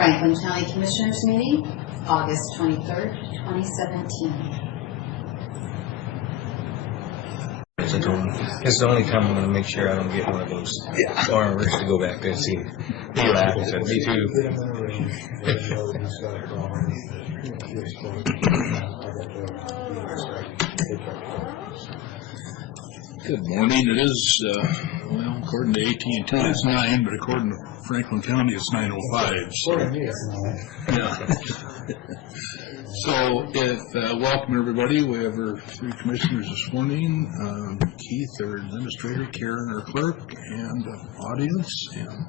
Franklin County Commissioners meeting, August 23rd, 2017. It's the only time I'm going to make sure I don't get one of those farmers to go back there and see. He laughed and said, "Me too." Good morning. It is, well, according to AT&T, it's 9, but according to Franklin County, it's 9:05. So, yeah. So, welcome everybody. We have our 3 commissioners this morning: Keith, our administrator; Karen, our clerk; and audience. And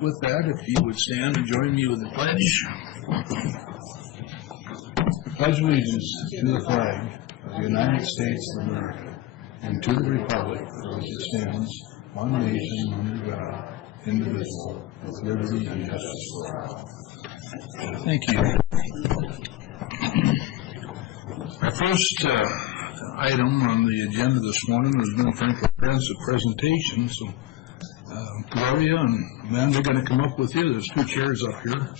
with that, if you would stand and join me with the pledge. Pledge allegiance to the flag of the United States of America and to the republic for which it stands, one nation under God, indivisible, with liberty and justice for all. Thank you. Our first item on the agenda this morning has been Franklin Transit presentation. So Gloria and Amanda are going to come up with you. There's 2 chairs up here.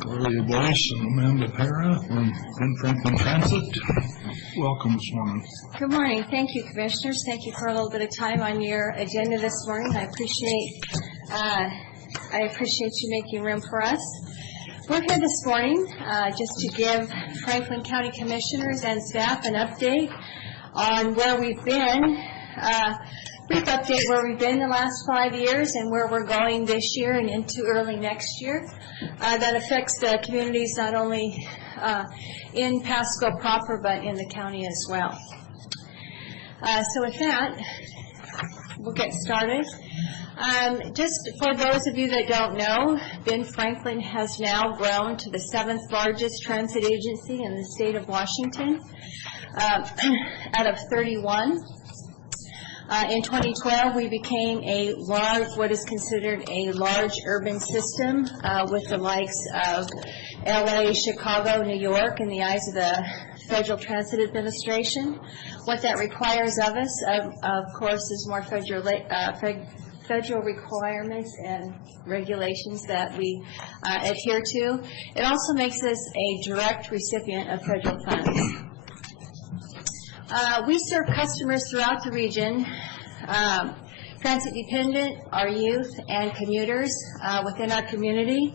Gloria Boyce and Amanda Para from Franklin Transit. Welcome this morning. Good morning. Thank you, Commissioners. Thank you for a little bit of time on your agenda this morning. I appreciate you making room for us. We're here this morning just to give Franklin County Commissioners and staff an update on where we've been. Brief update where we've been the last 5 years and where we're going this year and into early next year. That affects the communities not only in Pasco proper, but in the county as well. So with that, we'll get started. Just for those of you that don't know, Ben Franklin has now grown to the 7th largest transit agency in the state of Washington out of 31. In 2012, we became a large, what is considered a large urban system with the likes of LA, Chicago, New York in the eyes of the Federal Transit Administration. What that requires of us, of course, is more federal requirements and regulations that we adhere to. It also makes us a direct recipient of federal funds. We serve customers throughout the region, transit dependent, our youth, and commuters within our community.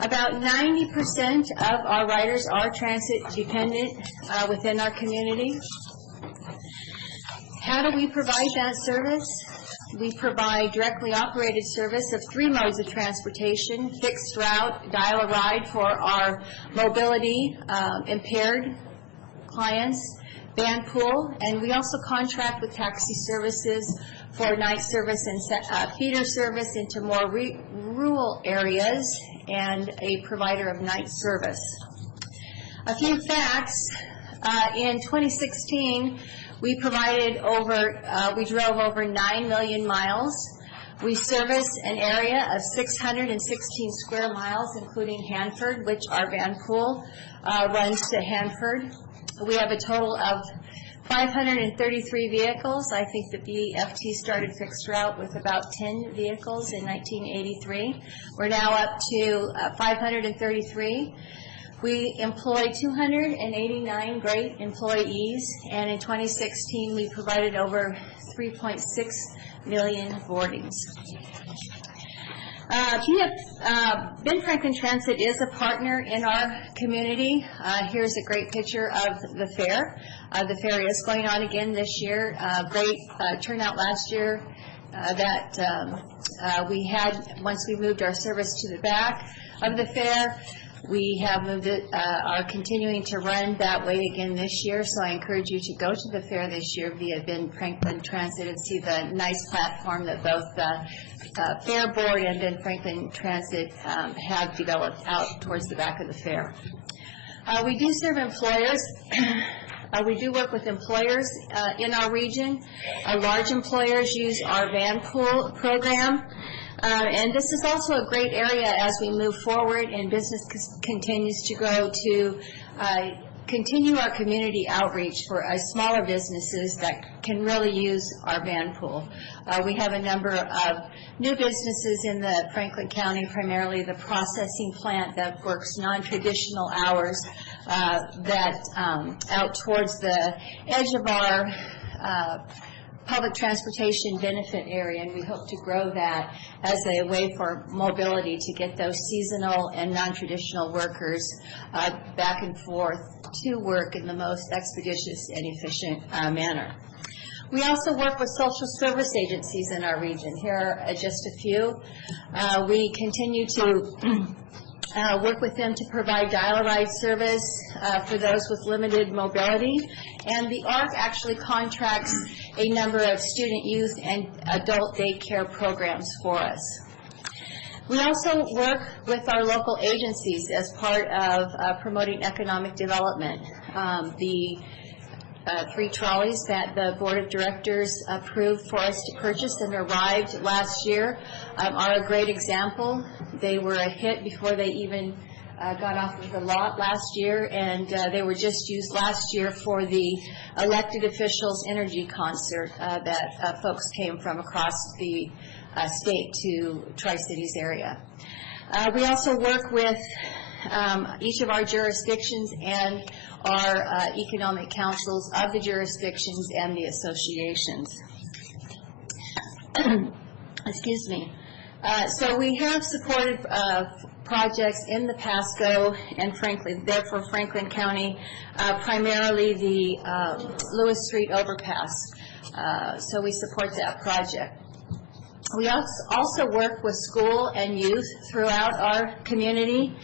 About 90% of our riders are transit dependent within our community. How do we provide that service? We provide directly operated service of 3 modes of transportation: fixed route, dial a ride for our mobility impaired clients, van pool, and we also contract with taxi services for night service and feeder service into more rural areas, and a provider of night service. A few facts. In 2016, we drove over 9 million miles. We service an area of 616 square miles, including Hanford, which our van pool runs to Hanford. We have a total of 533 vehicles. I think the BFT started fixed route with about 10 vehicles in 1983. We're now up to 533. We employ 289 great employees, and in 2016 we provided over 3.6 million boardings. Ben Franklin Transit is a partner in our community. Here's a great picture of the fair. The fair is going on again this year. Great turnout last year that we had once we moved our service to the back of the fair. We have moved it, are continuing to run that way again this year, so I encourage you to go to the fair this year via Ben Franklin Transit and see the nice platform that both the Fair Board and Ben Franklin Transit have developed out towards the back of the fair. We do serve employers. We do work with employers in our region. Large employers use our van pool program. And this is also a great area as we move forward and business continues to grow to continue our community outreach for smaller businesses that can really use our van pool. We have a number of new businesses in the Franklin County, primarily the processing plant that works non-traditional hours that out towards the edge of our public transportation benefit area, and we hope to grow that as a way for mobility to get those seasonal and non-traditional workers back and forth to work in the most expeditious and efficient manner. We also work with social service agencies in our region. Here are just a few. We continue to work with them to provide dial-a-ride service for those with limited mobility, and the ARC actually contracts a number of student, youth, and adult daycare programs for us. We also work with our local agencies as part of promoting economic development. The 3 trolleys that the Board of Directors approved for us to purchase and arrived last year are a great example. They were a hit before they even got off of the lot last year, and they were just used last year for the elected officials' energy concert that folks came from across the state to Tri-Cities area. We also work with each of our jurisdictions and our economic councils of the jurisdictions and the associations. Excuse me. So we have supported projects in the Pasco and therefore Franklin County, primarily the Lewis Street overpass. So we support that project. We also work with school and youth throughout our community.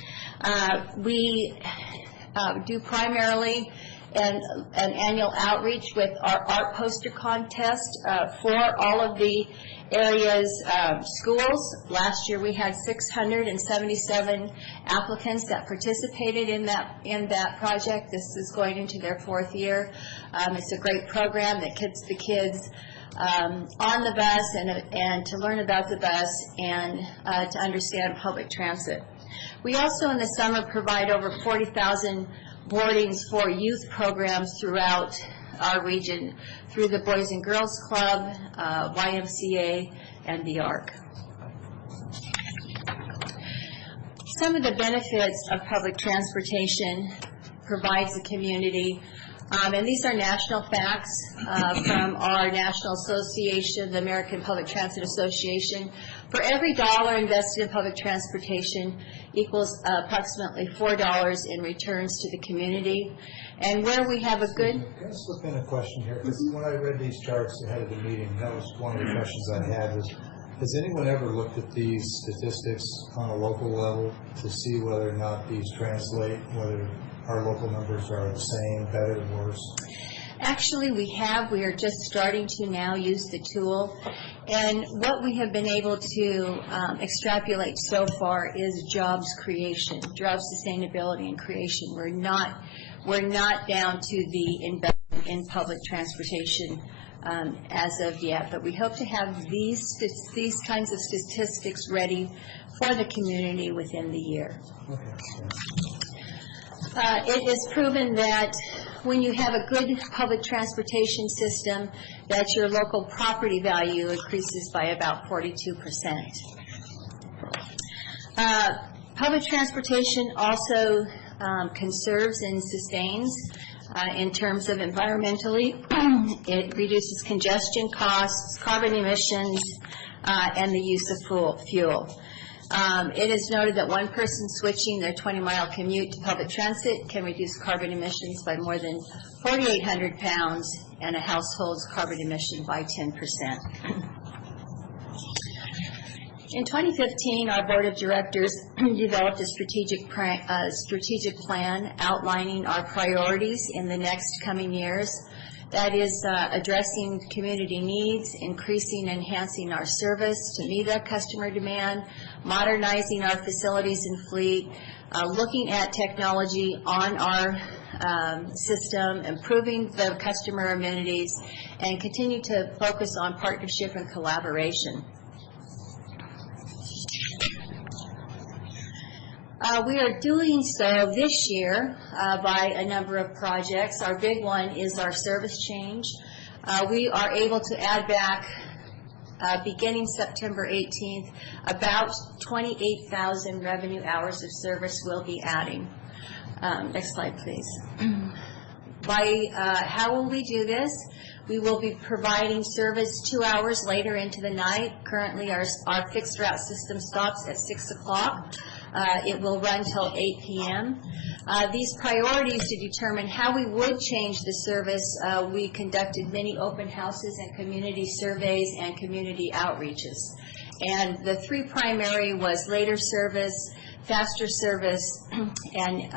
We do primarily an annual outreach with our art poster contest for all of the area's schools. Last year we had 677 applicants that participated in that project. This is going into their 4th year. It's a great program that gets the kids on the bus and to learn about the bus and to understand public transit. We also in the summer provide over 40,000 boardings for youth programs throughout our region through the Boys and Girls Club, YMCA, and the ARC. Some of the benefits of public transportation provides the community, and these are national facts from our national association, the American Public Transit Association. For every $1 invested in public transportation equals approximately $4 in returns to the community. And where we have a good... Can I slip in a question here? Because when I read these charts ahead of the meeting, that was one of the questions I had was, has anyone ever looked at these statistics on a local level to see whether or not these translate, whether our local numbers are the same, better, worse? Actually, we have. We are just starting to now use the tool. And what we have been able to extrapolate so far is jobs creation, job sustainability and creation. We're not down to the investment in public transportation as of yet, but we hope to have these kinds of statistics ready for the community within the year. It is proven that when you have a good public transportation system, that your local property value increases by about 42%. Public transportation also conserves and sustains in terms of environmentally. It reduces congestion costs, carbon emissions, and the use of fuel. It is noted that one person switching their 20-mile commute to public transit can reduce carbon emissions by more than 4,800 pounds and a household's carbon emission by 10%. In 2015, our Board of Directors developed a strategic plan outlining our priorities in the next coming years. That is addressing community needs, increasing and enhancing our service to meet our customer demand, modernizing our facilities and fleet, looking at technology on our system, improving the customer amenities, and continue to focus on partnership and collaboration. We are doing so this year by a number of projects. Our big one is our service change. We are able to add back, beginning September 18th, about 28,000 revenue hours of service we'll be adding. Next slide, please. How will we do this? We will be providing service 2 hours later into the night. Currently, our fixed route system stops at 6 o'clock. It will run till 8 p.m. These priorities to determine how we would change the service, we conducted many open houses and community surveys and community outreaches. And the three primary was later service, faster service, and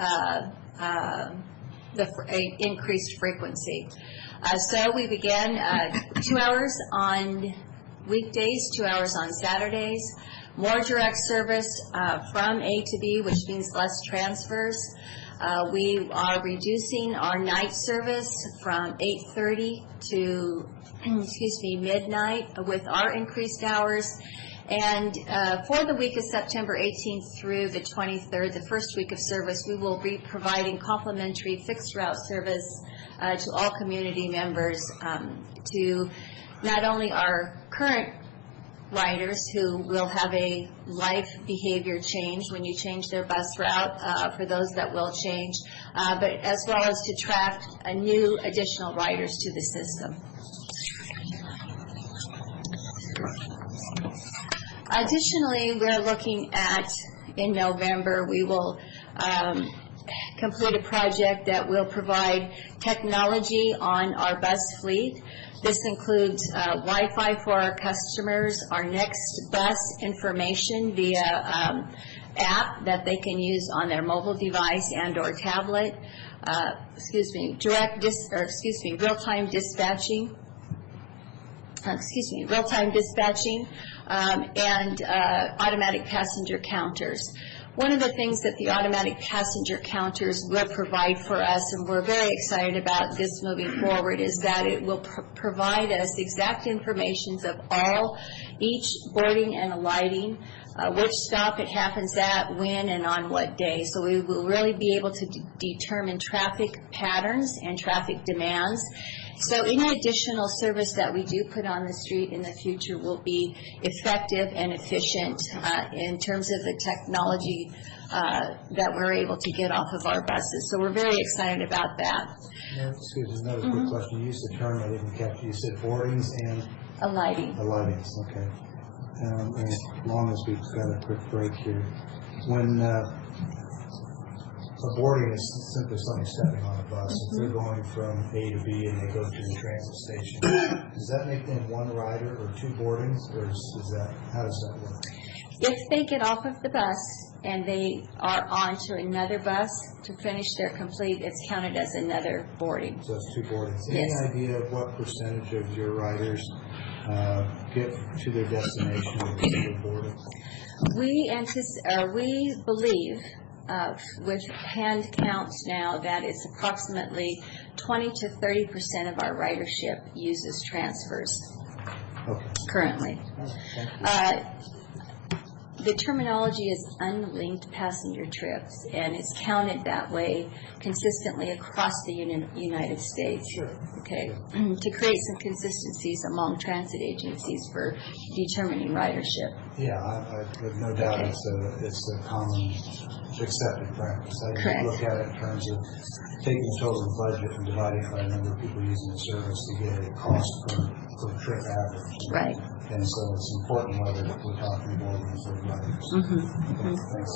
increased frequency. So we began 2 hours on weekdays, 2 hours on Saturdays, more direct service from A to B, which means less transfers. We are reducing our night service from 8:30 to midnight with our increased hours. And for the week of September 18th through the 23rd, the first week of service, we will be providing complimentary fixed route service to all community members, to not only our current riders who will have a life behavior change when you change their bus route, for those that will change, but as well as to attract new additional riders to the system. Additionally, we're looking at, in November, we will complete a project that will provide technology on our bus fleet. This includes Wi-Fi for our customers, our next bus information via app that they can use on their mobile device and or tablet, real-time dispatching, and automatic passenger counters. One of the things that the automatic passenger counters will provide for us, and we're very excited about this moving forward, is that it will provide us exact information of each boarding and alighting, which stop it happens at, when, and on what day. So we will really be able to determine traffic patterns and traffic demands. So any additional service that we do put on the street in the future will be effective and efficient in terms of the technology that we're able to get off of our buses. So we're very excited about that. Excuse me, another quick question. You used the term I didn't catch. You said boardings and Alighting. Alightings, okay. And as long as we've got a quick break here, when a boarding is simply somebody stepping on a bus, if they're going from A to B and they go to the transit station, does that make them one rider or two boardings, or how does that work? If they get off of the bus and they are on to another bus to finish their complete, it's counted as another boarding. So it's two boardings. Yes. Any idea of what percentage of your riders get to their destination with a single boarding? We believe, with hand counts now, that it's approximately 20 to 30% of our ridership uses transfers currently. The terminology is unlinked passenger trips, and it's counted that way consistently across the United States. Sure. Okay, to create some consistencies among transit agencies for determining ridership. Yeah, I have no doubt it's a common accepted practice. I Correct. look at it in terms of taking the total budget and dividing it by the number of people using the service to get a cost per trip average. Right. And so it's important whether we're talking boardings or riders. Thanks.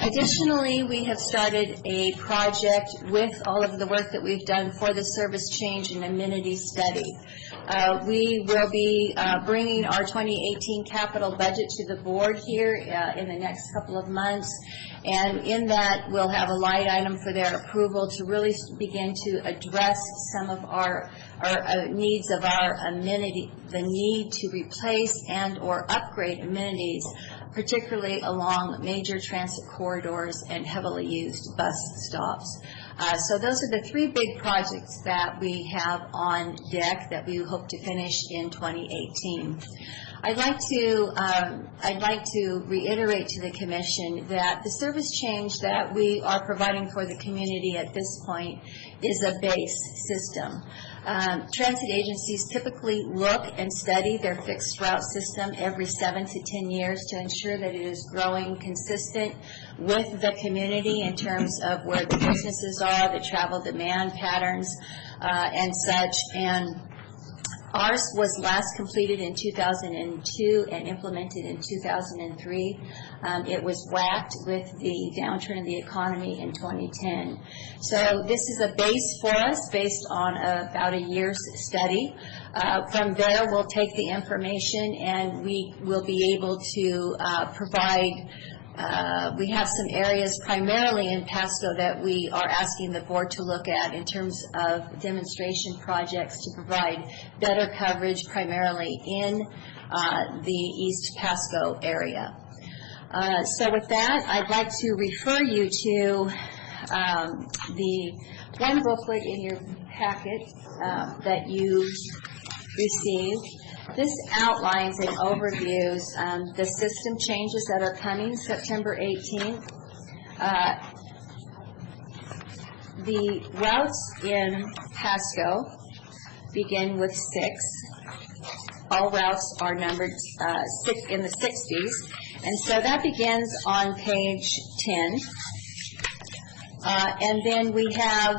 Additionally, we have started a project with all of the work that we've done for the service change and amenity study. We will be bringing our 2018 capital budget to the board here in the next couple of months, and in that we'll have a line item for their approval to really begin to address some of our needs of our amenity, the need to replace and or upgrade amenities, particularly along major transit corridors and heavily used bus stops. So those are the three big projects that we have on deck that we hope to finish in 2018. I'd like to reiterate to the Commission that the service change that we are providing for the community at this point is a base system. Transit agencies typically look and study their fixed route system every 7 to 10 years to ensure that it is growing consistent with the community in terms of where the businesses are, the travel demand patterns, and such. And ours was last completed in 2002 and implemented in 2003. It was whacked with the downturn in the economy in 2010. So this is a base for us based on about a year's study. From there, we'll take the information and we will be able to provide. We have some areas primarily in Pasco that we are asking the board to look at in terms of demonstration projects to provide better coverage primarily in the East Pasco area. So with that, I'd like to refer you to the one booklet in your packet that you received. This outlines and overviews the system changes that are coming September 18th. The routes in Pasco begin with 6. All routes are numbered in the 60s. And so that begins on page 10. And then we have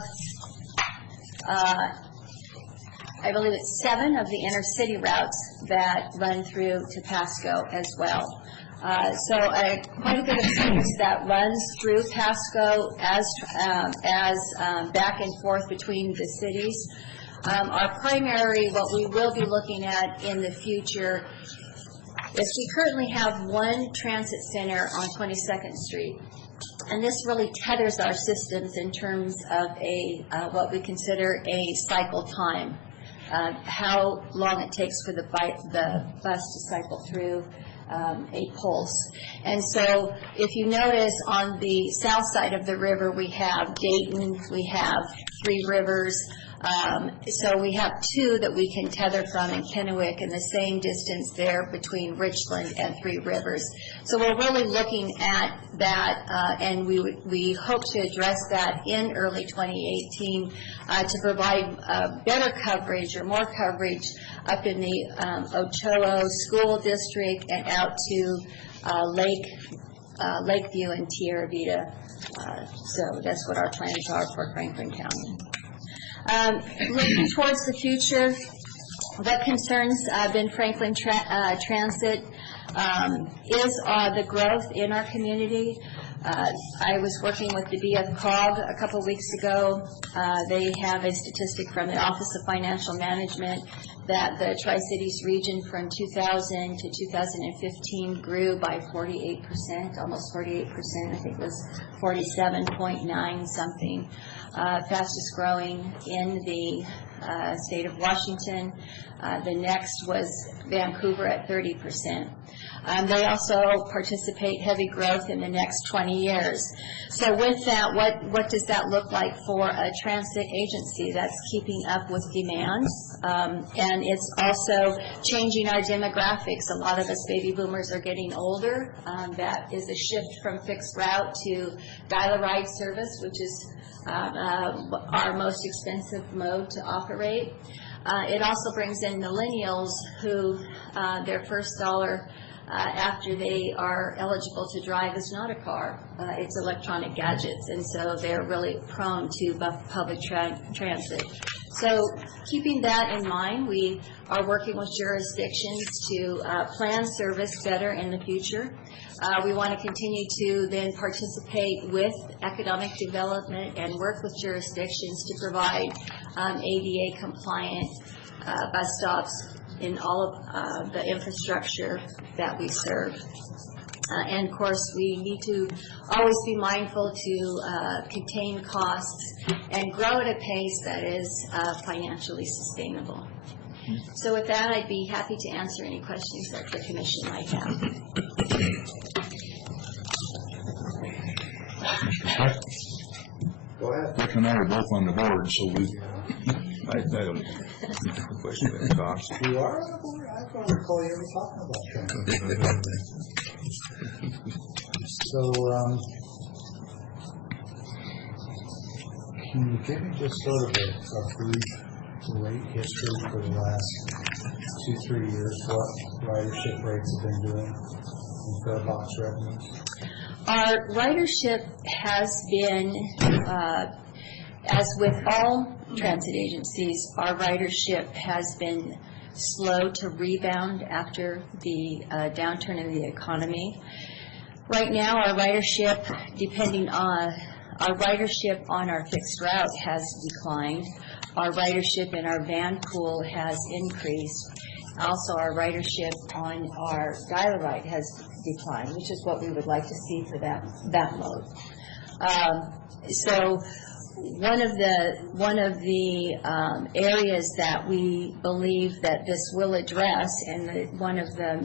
I believe it's 7 of the inner city routes that run through to Pasco as well. So quite a bit of service that runs through Pasco as back and forth between the cities. Our primary, what we will be looking at in the future is we currently have one transit center on 22nd Street. And this really tethers our systems in terms of what we consider a cycle time. How long it takes for the bus to cycle through a pulse. And so if you notice on the south side of the river, we have Dayton, we have Three Rivers, so we have 2 that we can tether from in Kennewick, and the same distance there between Richland and Three Rivers. So we're really looking at that, and we hope to address that in early 2018 to provide better coverage or more coverage up in the Ochoa School District and out to Lakeview and Tierra Vita. So that's what our plans are for Franklin County. Looking towards the future, what concerns Ben Franklin Transit is the growth in our community. I was working with the BFCOG a couple weeks ago. They have a statistic from the Office of Financial Management that the Tri-Cities region from 2000 to 2015 grew by 48%, almost 48%. I think it was 47.9 something. Fastest growing in the state of Washington. The next was Vancouver at 30%. They also participate heavy growth in the next 20 years. So with that, what does that look like for a transit agency that's keeping up with demands? And it's also changing our demographics. A lot of us baby boomers are getting older. That is a shift from fixed route to dial-a-ride service, which is our most expensive mode to operate. It also brings in millennials who their first dollar after they are eligible to drive is not a car, it's electronic gadgets, and so they're really prone to public transit. So keeping that in mind, we are working with jurisdictions to plan service better in the future. We want to continue to then participate with economic development and work with jurisdictions to provide ADA compliant bus stops in all of the infrastructure that we serve. And of course, we need to always be mindful to contain costs and grow at a pace that is financially sustainable. So with that, I'd be happy to answer any questions that the Commission might have. Go ahead. and I are both on the board, so we, I don't question the cost. You are on the board? I don't recall you ever talking about that. So, can you give me just sort of a brief rate history for the last 2-3 years, what ridership rates have been doing in fare box revenues? Our ridership has been, as with all transit agencies, our ridership has been slow to rebound after the downturn in the economy. Right now, our ridership, our ridership on our fixed route has declined. Our ridership in our van pool has increased. Also, our ridership on our dial-a-ride has declined, which is what we would like to see for that mode. So one of the areas that we believe that this will address, and one of the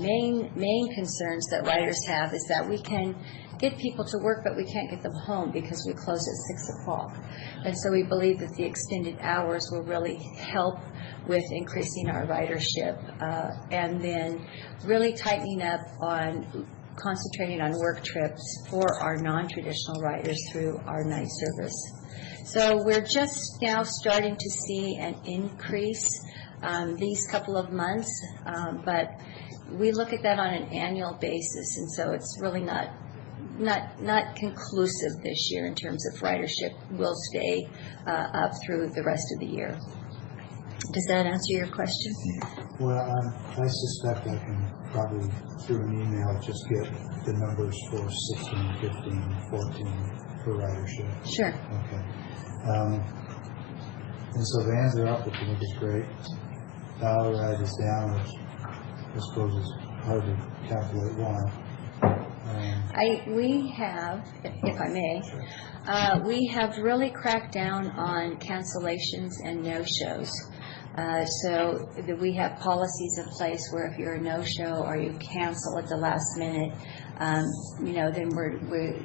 main concerns that riders have, is that we can get people to work, but we can't get them home because we close at 6 o'clock. And so we believe that the extended hours will really help with increasing our ridership, and then really tightening up on concentrating on work trips for our non-traditional riders through our night service. So we're just now starting to see an increase these couple of months, but we look at that on an annual basis, and so it's really not conclusive this year in terms of ridership. Will stay up through the rest of the year. Does that answer your question? Well, I suspect I can probably, through an email, just get the numbers for 16, 15, 14 for ridership. Sure. Okay. And so vans are up, which I think is great. Dial-a-ride is down, which I suppose is hard to calculate why. We have, if I may, we have really cracked down on cancellations and no-shows. So we have policies in place where if you're a no-show or you cancel at the last minute,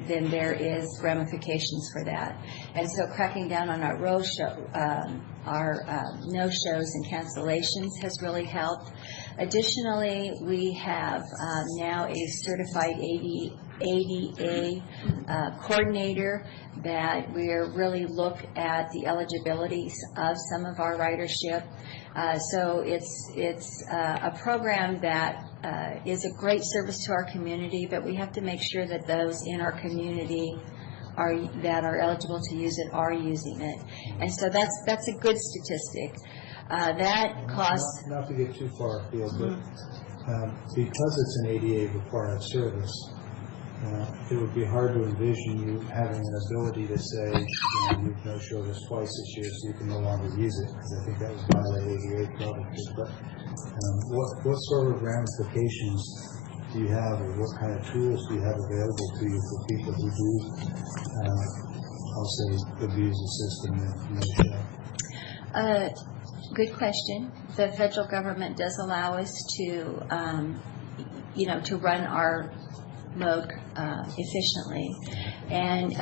then there is ramifications for that. And so cracking down on our no-shows and cancellations has really helped. Additionally, we have now a certified ADA coordinator that we really look at the eligibilities of some of our ridership. So it's a program that is a great service to our community, but we have to make sure that those in our community that are eligible to use it are using it. And so that's a good statistic. That costs... Not to get too far afield, but because it's an ADA required service, it would be hard to envision you having an ability to say, you've no-showed us twice this year, so you can no longer use it, because I think that would violate ADA probably. But what sort of ramifications do you have, or what kind of tools do you have available to you for people who do, I'll say, abuse the system and no-show? Good question. The federal government does allow us to, to run our mode efficiently. And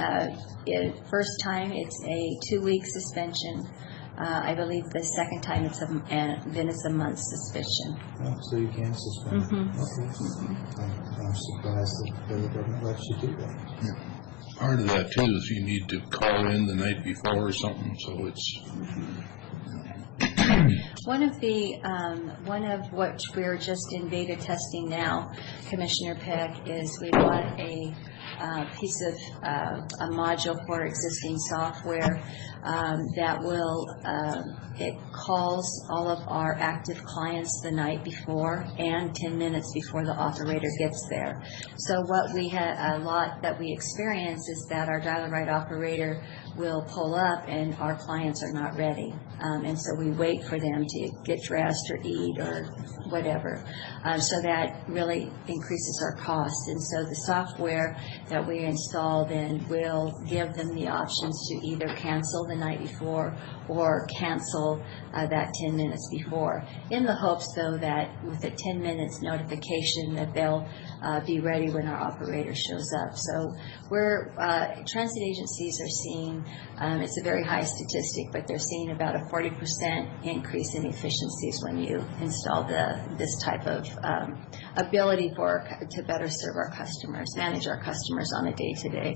first time it's a 2-week suspension. I believe the second time then it's a month suspension. Oh, so you can suspend. Mm-hmm. Okay. Mm-hmm. I'm surprised that the federal government lets you do that. yeah. Part of that too is you need to call in the night before or something, so it's... One of what we're just in beta testing now, Commissioner Peck, is we want a piece of a module for existing software that will it calls all of our active clients the night before and 10 minutes before the operator gets there. So what we had a lot that we experience is that our dial-a-ride operator will pull up and our clients are not ready. And so we wait for them to get dressed or eat or whatever. So that really increases our cost. And so the software that we install then will give them the options to either cancel the night before or cancel that 10 minutes before, in the hopes, though, that with a 10 minutes notification that they'll be ready when our operator shows up. So we're, transit agencies are seeing, it's a very high statistic, but they're seeing about a 40% increase in efficiencies when you install this type of ability to better serve our customers, manage our customers on a day-to-day.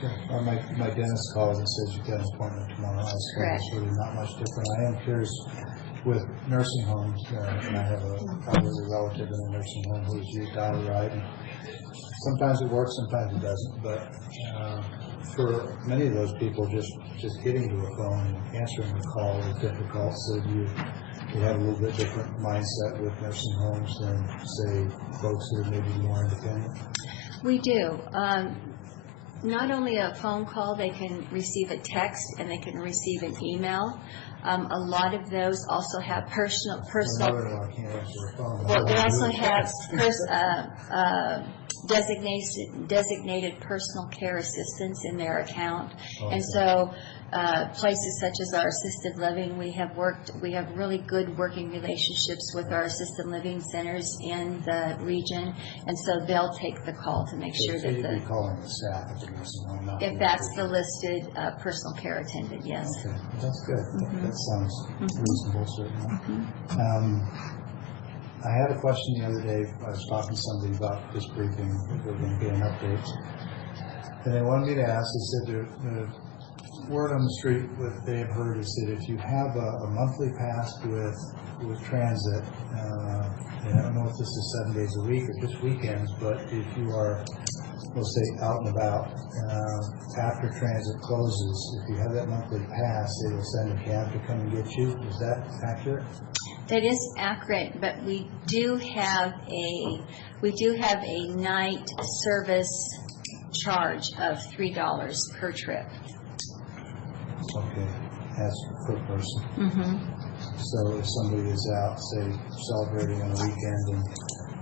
Sure. Well, my dentist calls and says you've got an appointment tomorrow. I suppose Correct. it's really not much different. I am curious with nursing homes, and I have a elderly relative in a nursing home who's used Dial-A-Ride. And sometimes it works, sometimes it doesn't. But for many of those people, just getting to a phone and answering the call is difficult. So do you have a little bit different mindset with nursing homes than, say, folks who are maybe more independent? We do. Not only a phone call, they can receive a text and they can receive an email. A lot of those also have personal. My mother-in-law can't answer the phone. Well, they also have designated personal care assistants in their account, and so places such as our assisted living, we have really good working relationships with our assisted living centers in the region, and so they'll take the call to make sure So that you'd be calling the staff at the nursing home, not if that's the listed personal care attendant, yes. Okay, that's good. That sounds reasonable, certainly. I had a question the other day. I was talking to somebody about this briefing. We're going to get an update. And they wanted me to ask, they said the word on the street, what they've heard is that if you have a monthly pass with transit, and I don't know if this is 7 days a week or just weekends, but if you are, we'll say, out and about, after transit closes, if you have that monthly pass, they will send a cab to come and get you. Is that accurate? That is accurate, but we do have a night service charge of $3 per trip. Okay, that's per person. So if somebody is out, say, celebrating on a weekend and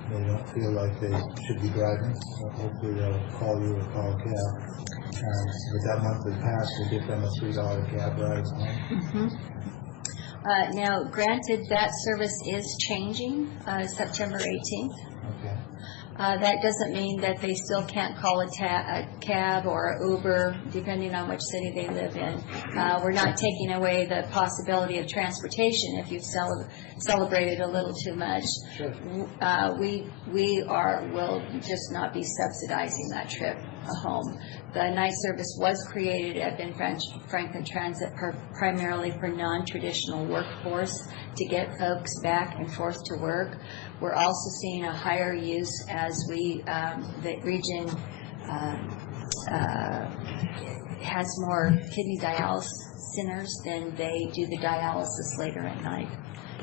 they don't feel like they should be driving, hopefully they'll call you or call a cab. With that monthly pass, we'll get them a $3 cab ride home. Now, granted, that service is changing September 18th. Okay. That doesn't mean that they still can't call a cab or an Uber, depending on which city they live in. We're not taking away the possibility of transportation if you've celebrated a little too much. Sure. We will just not be subsidizing that trip home. The night service was created at Ben Franklin Transit primarily for non-traditional workforce to get folks back and forth to work. We're also seeing a higher use as the region has more kidney dialysis centers than they do the dialysis later at night.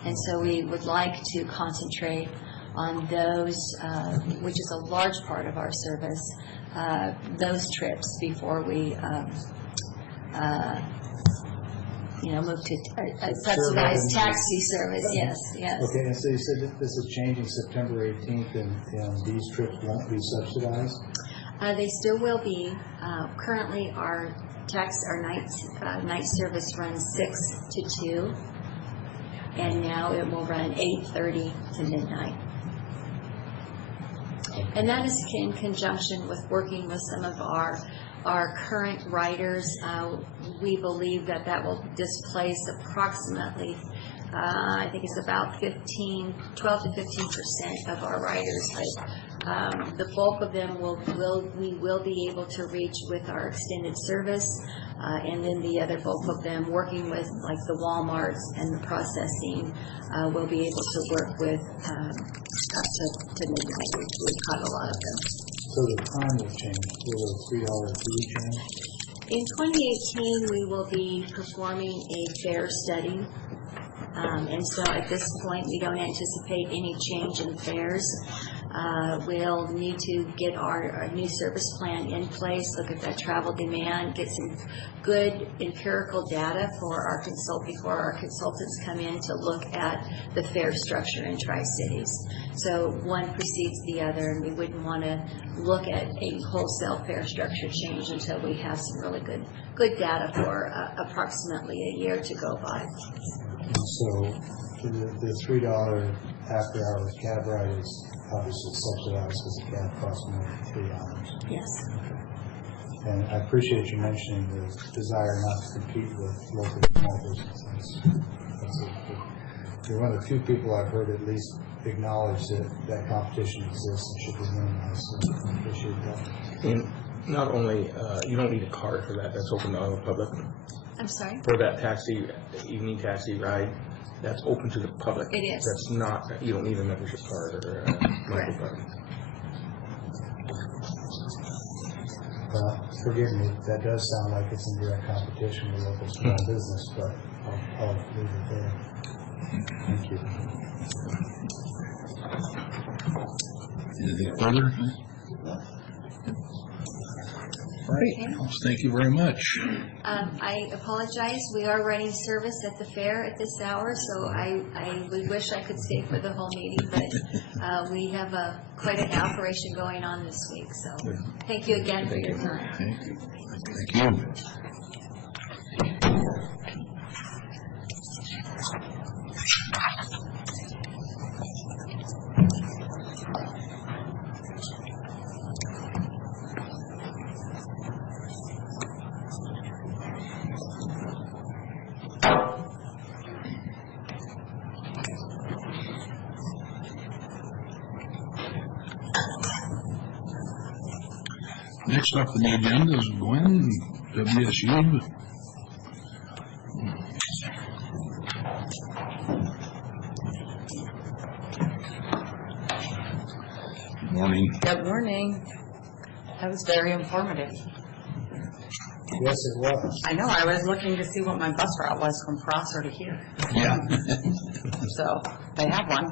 And so we would like to concentrate on those, which is a large part of our service, those trips before we move to a subsidized taxi service. Yes. Okay, and so you said that this is changing September 18th, and these trips won't be subsidized? They still will be. Currently, our night service runs 6 to 2, and now it will run 8:30 to midnight. And that is in conjunction with working with some of our current riders. We believe that will displace approximately, I think it's about 12 to 15% of our riders. But the bulk of them we will be able to reach with our extended service, and then the other bulk of them, working with like the Walmarts and the processing, we'll be able to work with up to midnight. We've caught a lot of them. So the time will change. Will the $3 fee change? In 2018, we will be performing a fare study, and so at this point, we don't anticipate any change in fares. We'll need to get our new service plan in place, look at that travel demand, get some good empirical data before our consultants come in to look at the fare structure in Tri-Cities. So one precedes the other, and we wouldn't want to look at a wholesale fare structure change until we have some really good data for approximately a year to go by. And so the $3 after-hours cab ride is obviously subsidized because the cab costs more than $3. Yes. And I appreciate you mentioning the desire not to compete with local small businesses. You're one of the few people I've heard at least acknowledge that competition exists and should be minimized, so I appreciate that. And not only, you don't need a card for that, that's open to all the public. I'm sorry? For that taxi, evening taxi ride, that's open to the public. It is. That's not, you don't need a membership card or a monthly card. Forgive me, that does sound like it's in direct competition with local small business, but I'll leave it there. Thank you. Anything further? All right, well, thank you very much. I apologize. We are running service at the fair at this hour, so I would wish I could stay for the whole meeting, but we have quite an operation going on this week. So thank you again for your time. Thank you. Thank you. Next up on the agenda is Gwen, WSU. Good morning. Good morning. That was very informative. Yes, it was. I know, I was looking to see what my bus route was from Prosser to here. Yeah. So, they have one.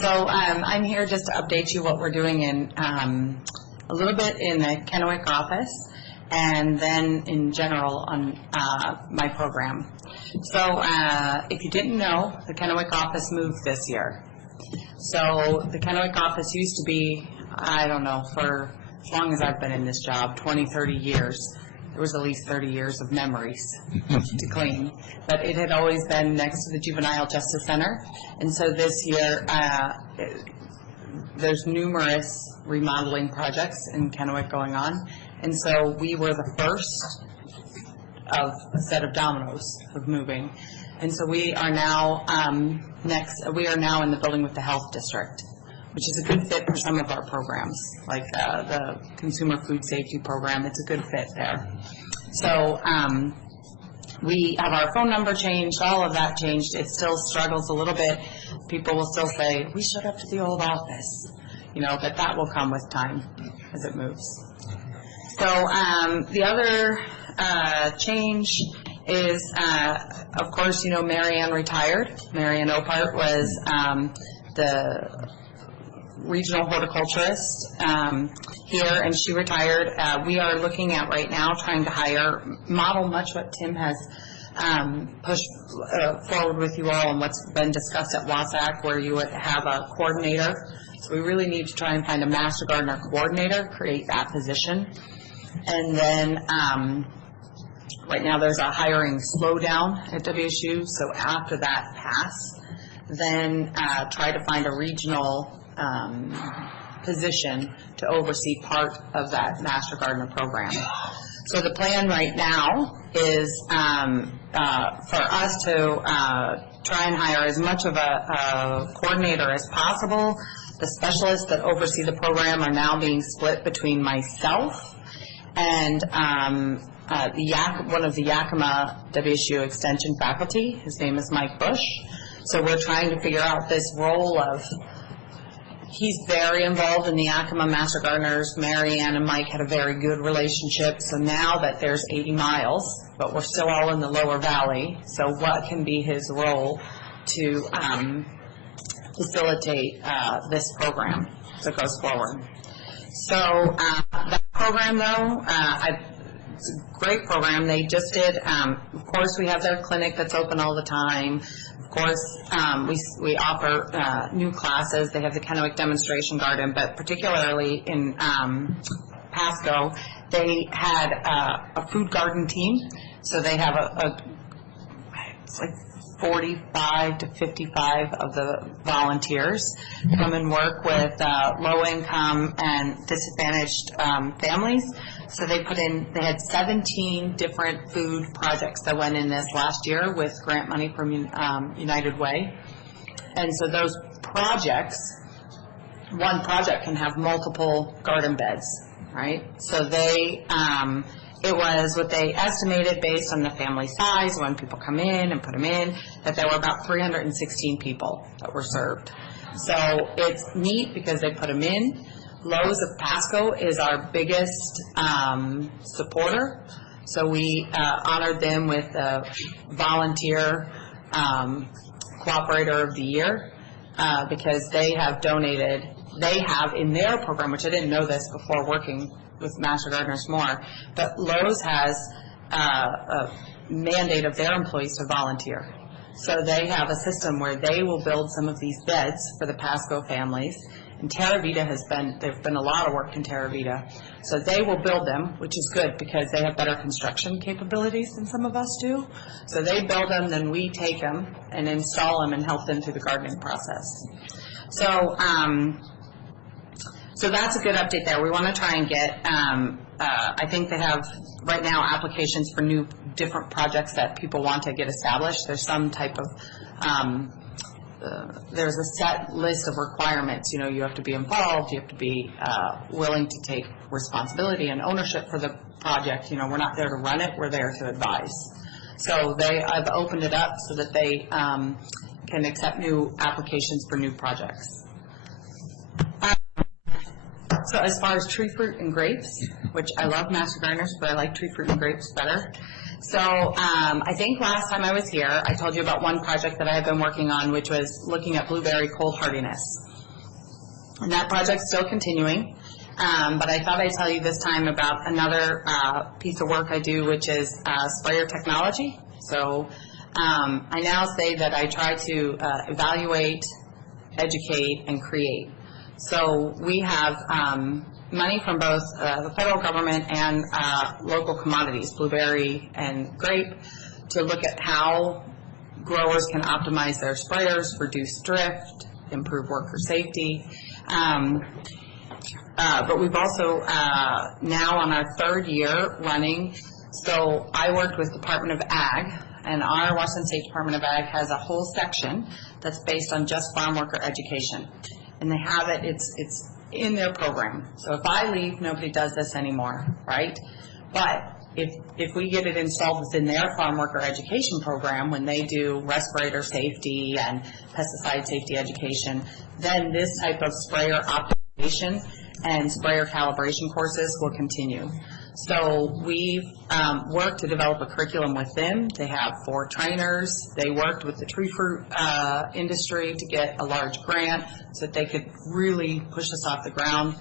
So, I'm here just to update you what we're doing in, a little bit in the Kennewick office, and then in general on my program. So, if you didn't know, the Kennewick office moved this year. So, the Kennewick office used to be, I don't know, for as long as I've been in this job, 20, 30 years, there was at least 30 years of memories to clean. But it had always been next to the Juvenile Justice Center. And so this year, there's numerous remodeling projects in Kennewick going on. And so we were the first of a set of dominoes of moving. And so we are now we are now in the building with the health district, which is a good fit for some of our programs, like the consumer food safety program. It's a good fit there. So we have our phone number changed, all of that changed. It still struggles a little bit. People will still say, we showed up to the old office, but that will come with time as it moves. So the other change is, of course, Mary Ann retired. Mary Ann Opart was the regional horticulturist here, and she retired. We are looking at right now trying to model much what Tim has pushed forward with you all and what's been discussed at WASAC, where you would have a coordinator. So we really need to try and find a Master Gardener coordinator, create that position. And then right now there's a hiring slowdown at WSU, so after that pass, then try to find a regional position to oversee part of that Master Gardener program. So the plan right now is for us to try and hire as much of a coordinator as possible. The specialists that oversee the program are now being split between myself and one of the Yakima WSU Extension faculty. His name is Mike Bush. So we're trying to figure out this role of, he's very involved in the Yakima Master Gardeners. Mary Ann and Mike had a very good relationship. So now that there's 80 miles, but we're still all in the lower valley, so what can be his role to facilitate this program as it goes forward? So that program, though, it's a great program. They just did, of course, we have their clinic that's open all the time. Of course, we offer new classes. They have the Kennewick Demonstration Garden, but particularly in Pasco, they had a food garden team. So they have it's like 45 to 55 of the volunteers come and work with low-income and disadvantaged families. So they had 17 different food projects that went in this last year with grant money from United Way. And so those projects, one project can have multiple garden beds, right? So it was what they estimated based on the family size, when people come in and put them in, that there were about 316 people that were served. So it's neat because they put them in. Lowe's of Pasco is our biggest supporter. So we honored them with a volunteer cooperator of the year because they have donated, they have in their program, which I didn't know this before working with Master Gardeners more, but Lowe's has a mandate of their employees to volunteer. So they have a system where they will build some of these beds for the Pasco families. And Terra Vita there's been a lot of work in Terra Vita. So they will build them, which is good because they have better construction capabilities than some of us do. So they build them, then we take them and install them and help them through the gardening process. So that's a good update there. We want to try and get, I think they have right now applications for new different projects that people want to get established. There's some type of, there's a set list of requirements. You know, you have to be involved, you have to be willing to take responsibility and ownership for the project. You know, we're not there to run it, we're there to advise. So I've opened it up so that they can accept new applications for new projects. So as far as tree fruit and grapes, which I love Master Gardeners, but I like tree fruit and grapes better. So I think last time I was here, I told you about one project that I have been working on, which was looking at blueberry cold hardiness. And that project's still continuing, but I thought I'd tell you this time about another piece of work I do, which is sprayer technology. So I now say that I try to evaluate, educate, and create. So we have money from both the federal government and local commodities, blueberry and grape, to look at how growers can optimize their sprayers, reduce drift, improve worker safety. But we've also now on our third year running, so I worked with Department of Ag, and our Washington State Department of Ag has a whole section that's based on just farm worker education. And they have it, it's in their program. So if I leave, nobody does this anymore, right? But if we get it installed within their farm worker education program, when they do respirator safety and pesticide safety education, then this type of sprayer optimization and sprayer calibration courses will continue. So we've worked to develop a curriculum with them. They have 4 trainers. They worked with the tree fruit industry to get a large grant so that they could really push us off the ground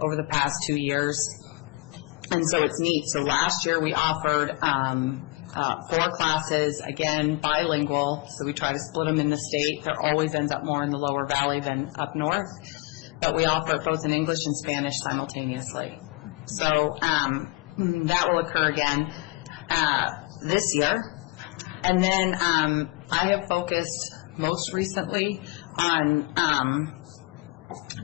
over the past 2 years. And so it's neat. So last year we offered 4 classes, again, bilingual. So we try to split them in the state. There always ends up more in the lower valley than up north. But we offer it both in English and Spanish simultaneously. So that will occur again this year. And then I have focused most recently on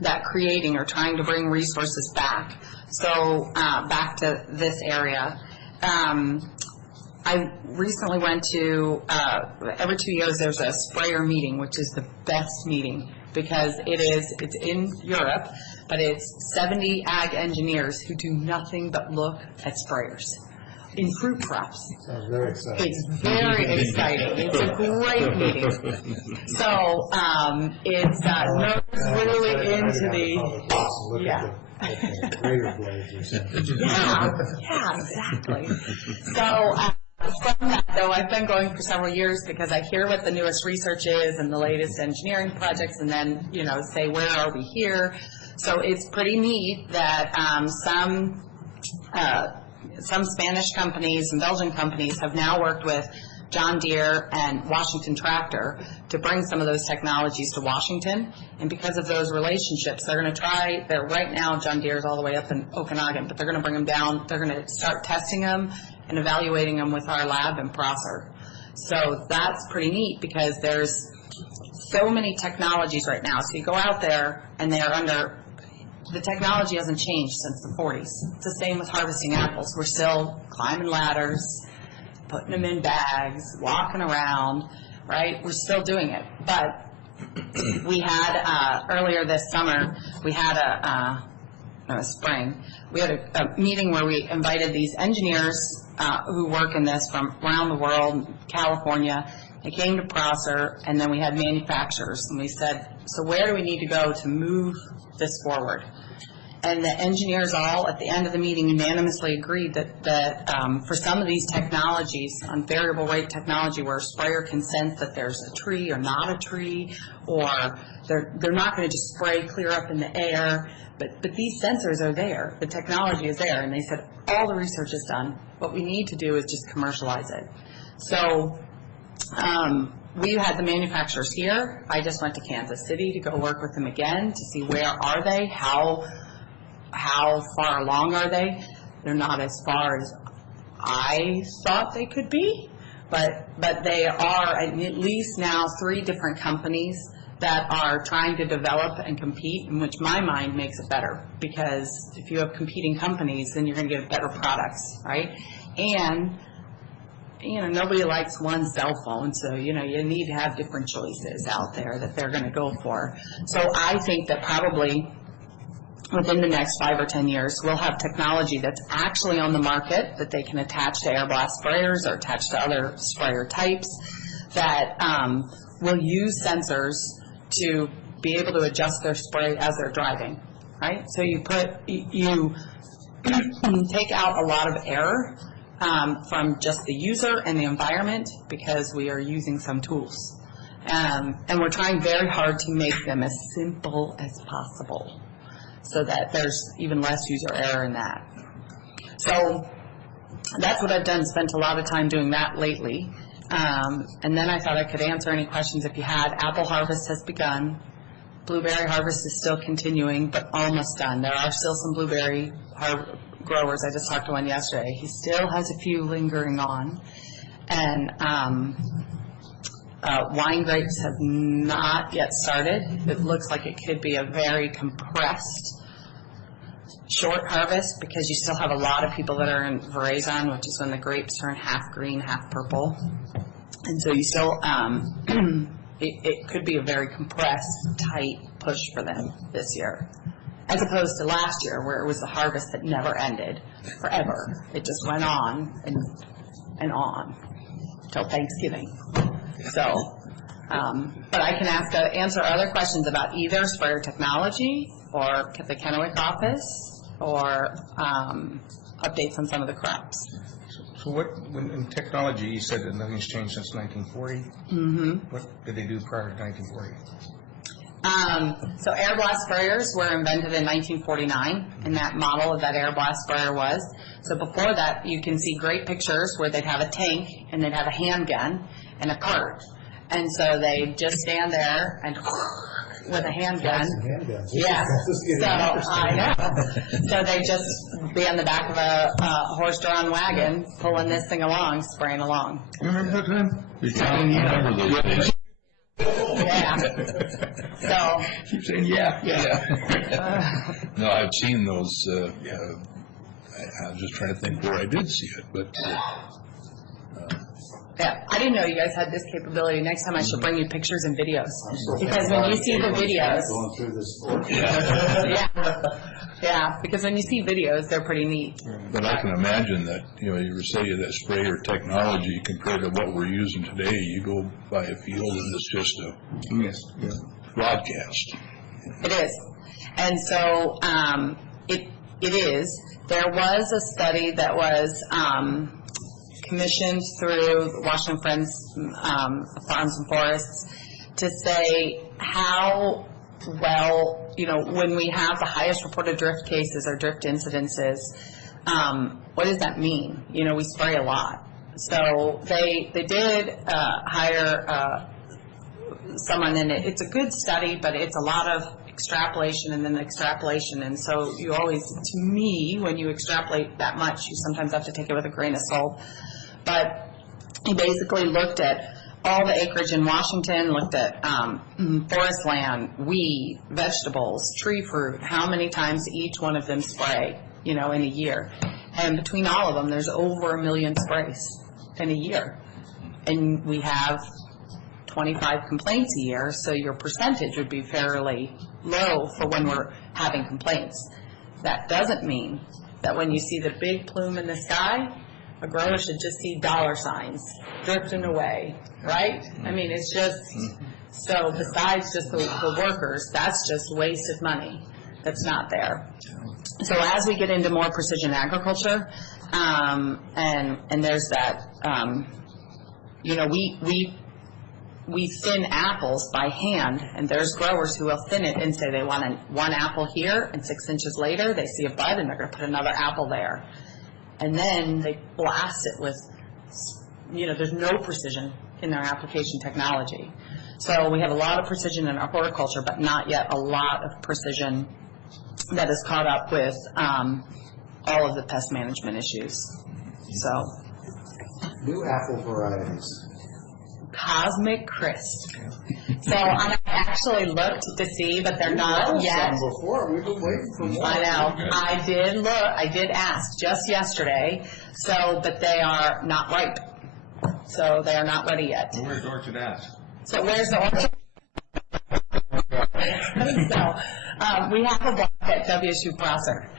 that creating or trying to bring resources back. So back to this area. I recently went to, every 2 years there's a sprayer meeting, which is the best meeting because it's in Europe, but it's 70 ag engineers who do nothing but look at sprayers in fruit crops. Sounds very exciting. It's very exciting. It's a great meeting. So it's nerds really into the, yeah. Greater blades or something. Yeah, exactly. So from that, though, I've been going for several years because I hear what the newest research is and the latest engineering projects, and then, you know, say, where are we here? So it's pretty neat that some Spanish companies and Belgian companies have now worked with John Deere and Washington Tractor to bring some of those technologies to Washington. And because of those relationships, they're going to try, right now John Deere is all the way up in Okanagan, but they're going to bring them down, they're going to start testing them and evaluating them with our lab in Prosser. So that's pretty neat because there's so many technologies right now. So you go out there and they're under, the technology hasn't changed since the 40s. It's the same with harvesting apples. We're still climbing ladders, putting them in bags, walking around, right? We're still doing it. But we had, earlier this summer, we had spring, we had a meeting where we invited these engineers who work in this from around the world, California. They came to Prosser, and then we had manufacturers, and we said, so where do we need to go to move this forward? And the engineers all, at the end of the meeting, unanimously agreed that for some of these technologies, on variable rate technology, where a sprayer can sense that there's a tree or not a tree, or they're not going to just spray clear up in the air, but these sensors are there. The technology is there, and they said all the research is done. What we need to do is just commercialize it. So we had the manufacturers here. I just went to Kansas City to go work with them again to see where are they, how far along are they. They're not as far as I thought they could be, but they are at least now 3 different companies that are trying to develop and compete, in which my mind makes it better, because if you have competing companies, then you're going to get better products, right? And nobody likes one cell phone, so, you need to have different choices out there that they're going to go for. So I think that probably within the next 5 or 10 years, we'll have technology that's actually on the market that they can attach to air blast sprayers or attach to other sprayer types that will use sensors to be able to adjust their spray as they're driving, right? So you take out a lot of error from just the user and the environment because we are using some tools. And we're trying very hard to make them as simple as possible so that there's even less user error in that. So that's what I've done, spent a lot of time doing that lately. And then I thought I could answer any questions if you had. Apple harvest has begun. Blueberry harvest is still continuing, but almost done. There are still some blueberry growers. I just talked to one yesterday. He still has a few lingering on. And wine grapes have not yet started. It looks like it could be a very compressed short harvest because you still have a lot of people that are in veraison, which is when the grapes turn half green, half purple. And so you still, it could be a very compressed, tight push for them this year, as opposed to last year where it was the harvest that never ended forever. It just went on and on till Thanksgiving. So, but I can answer other questions about either sprayer technology or the Kennewick office or updates on some of the crops. So when in technology, you said that nothing's changed since 1940? Mm-hmm. What did they do prior to 1940? So air blast sprayers were invented in 1949, and that model of that air blast sprayer was. So before that, you can see great pictures where they'd have a tank, and they'd have a handgun, and a cart. And so they'd just stand there and with a handgun. Yeah. So I know. So they just be on the back of a horse-drawn wagon, pulling this thing along, spraying along. You remember that time? I remember those days. Yeah. So. Keep saying yeah. No, I've seen those. I was just trying to think where I did see it, but. Yeah, I didn't know you guys had this capability. Next time I should bring you pictures and videos. Because when you see the videos. Yeah, because when you see videos, they're pretty neat. But I can imagine that, you were saying that sprayer technology compared to what we're using today, you go by a field and it's just a broadcast. It is. And so it is. There was a study that was commissioned through Washington Friends Farms and Forests to say how well, when we have the highest reported drift cases or drift incidences, what does that mean? We spray a lot. So they did hire someone, and it's a good study, but it's a lot of extrapolation and then extrapolation. And so you always, to me, when you extrapolate that much, you sometimes have to take it with a grain of salt. But He basically looked at all the acreage in Washington, looked at forest land, weed, vegetables, tree fruit, how many times each one of them spray, in a year. And between all of them, there's over 1 million sprays in a year. And we have 25 complaints a year, so your percentage would be fairly low for when we're having complaints. That doesn't mean that when you see the big plume in the sky, a grower should just see dollar signs drifting away, right? I mean, it's just, so besides just the workers, that's just wasted money that's not there. So as we get into more precision agriculture, and there's that, we thin apples by hand, and there's growers who will thin it and say they want one apple here, and 6 inches later, they see a bud, and they're going to put another apple there. And then they blast it with, there's no precision in their application technology. So we have a lot of precision in our horticulture, but not yet a lot of precision that is caught up with all of the pest management issues. So, New apple varieties. Cosmic Crisp. So I actually looked to see, but they're not yet. Before, we've been waiting for more. I know. I did look. I did ask just yesterday. So, but they are not ripe. So they are not ready yet. Well, where's Orchard Ass? So where's the orchard? So we have a block at WSU Prosser.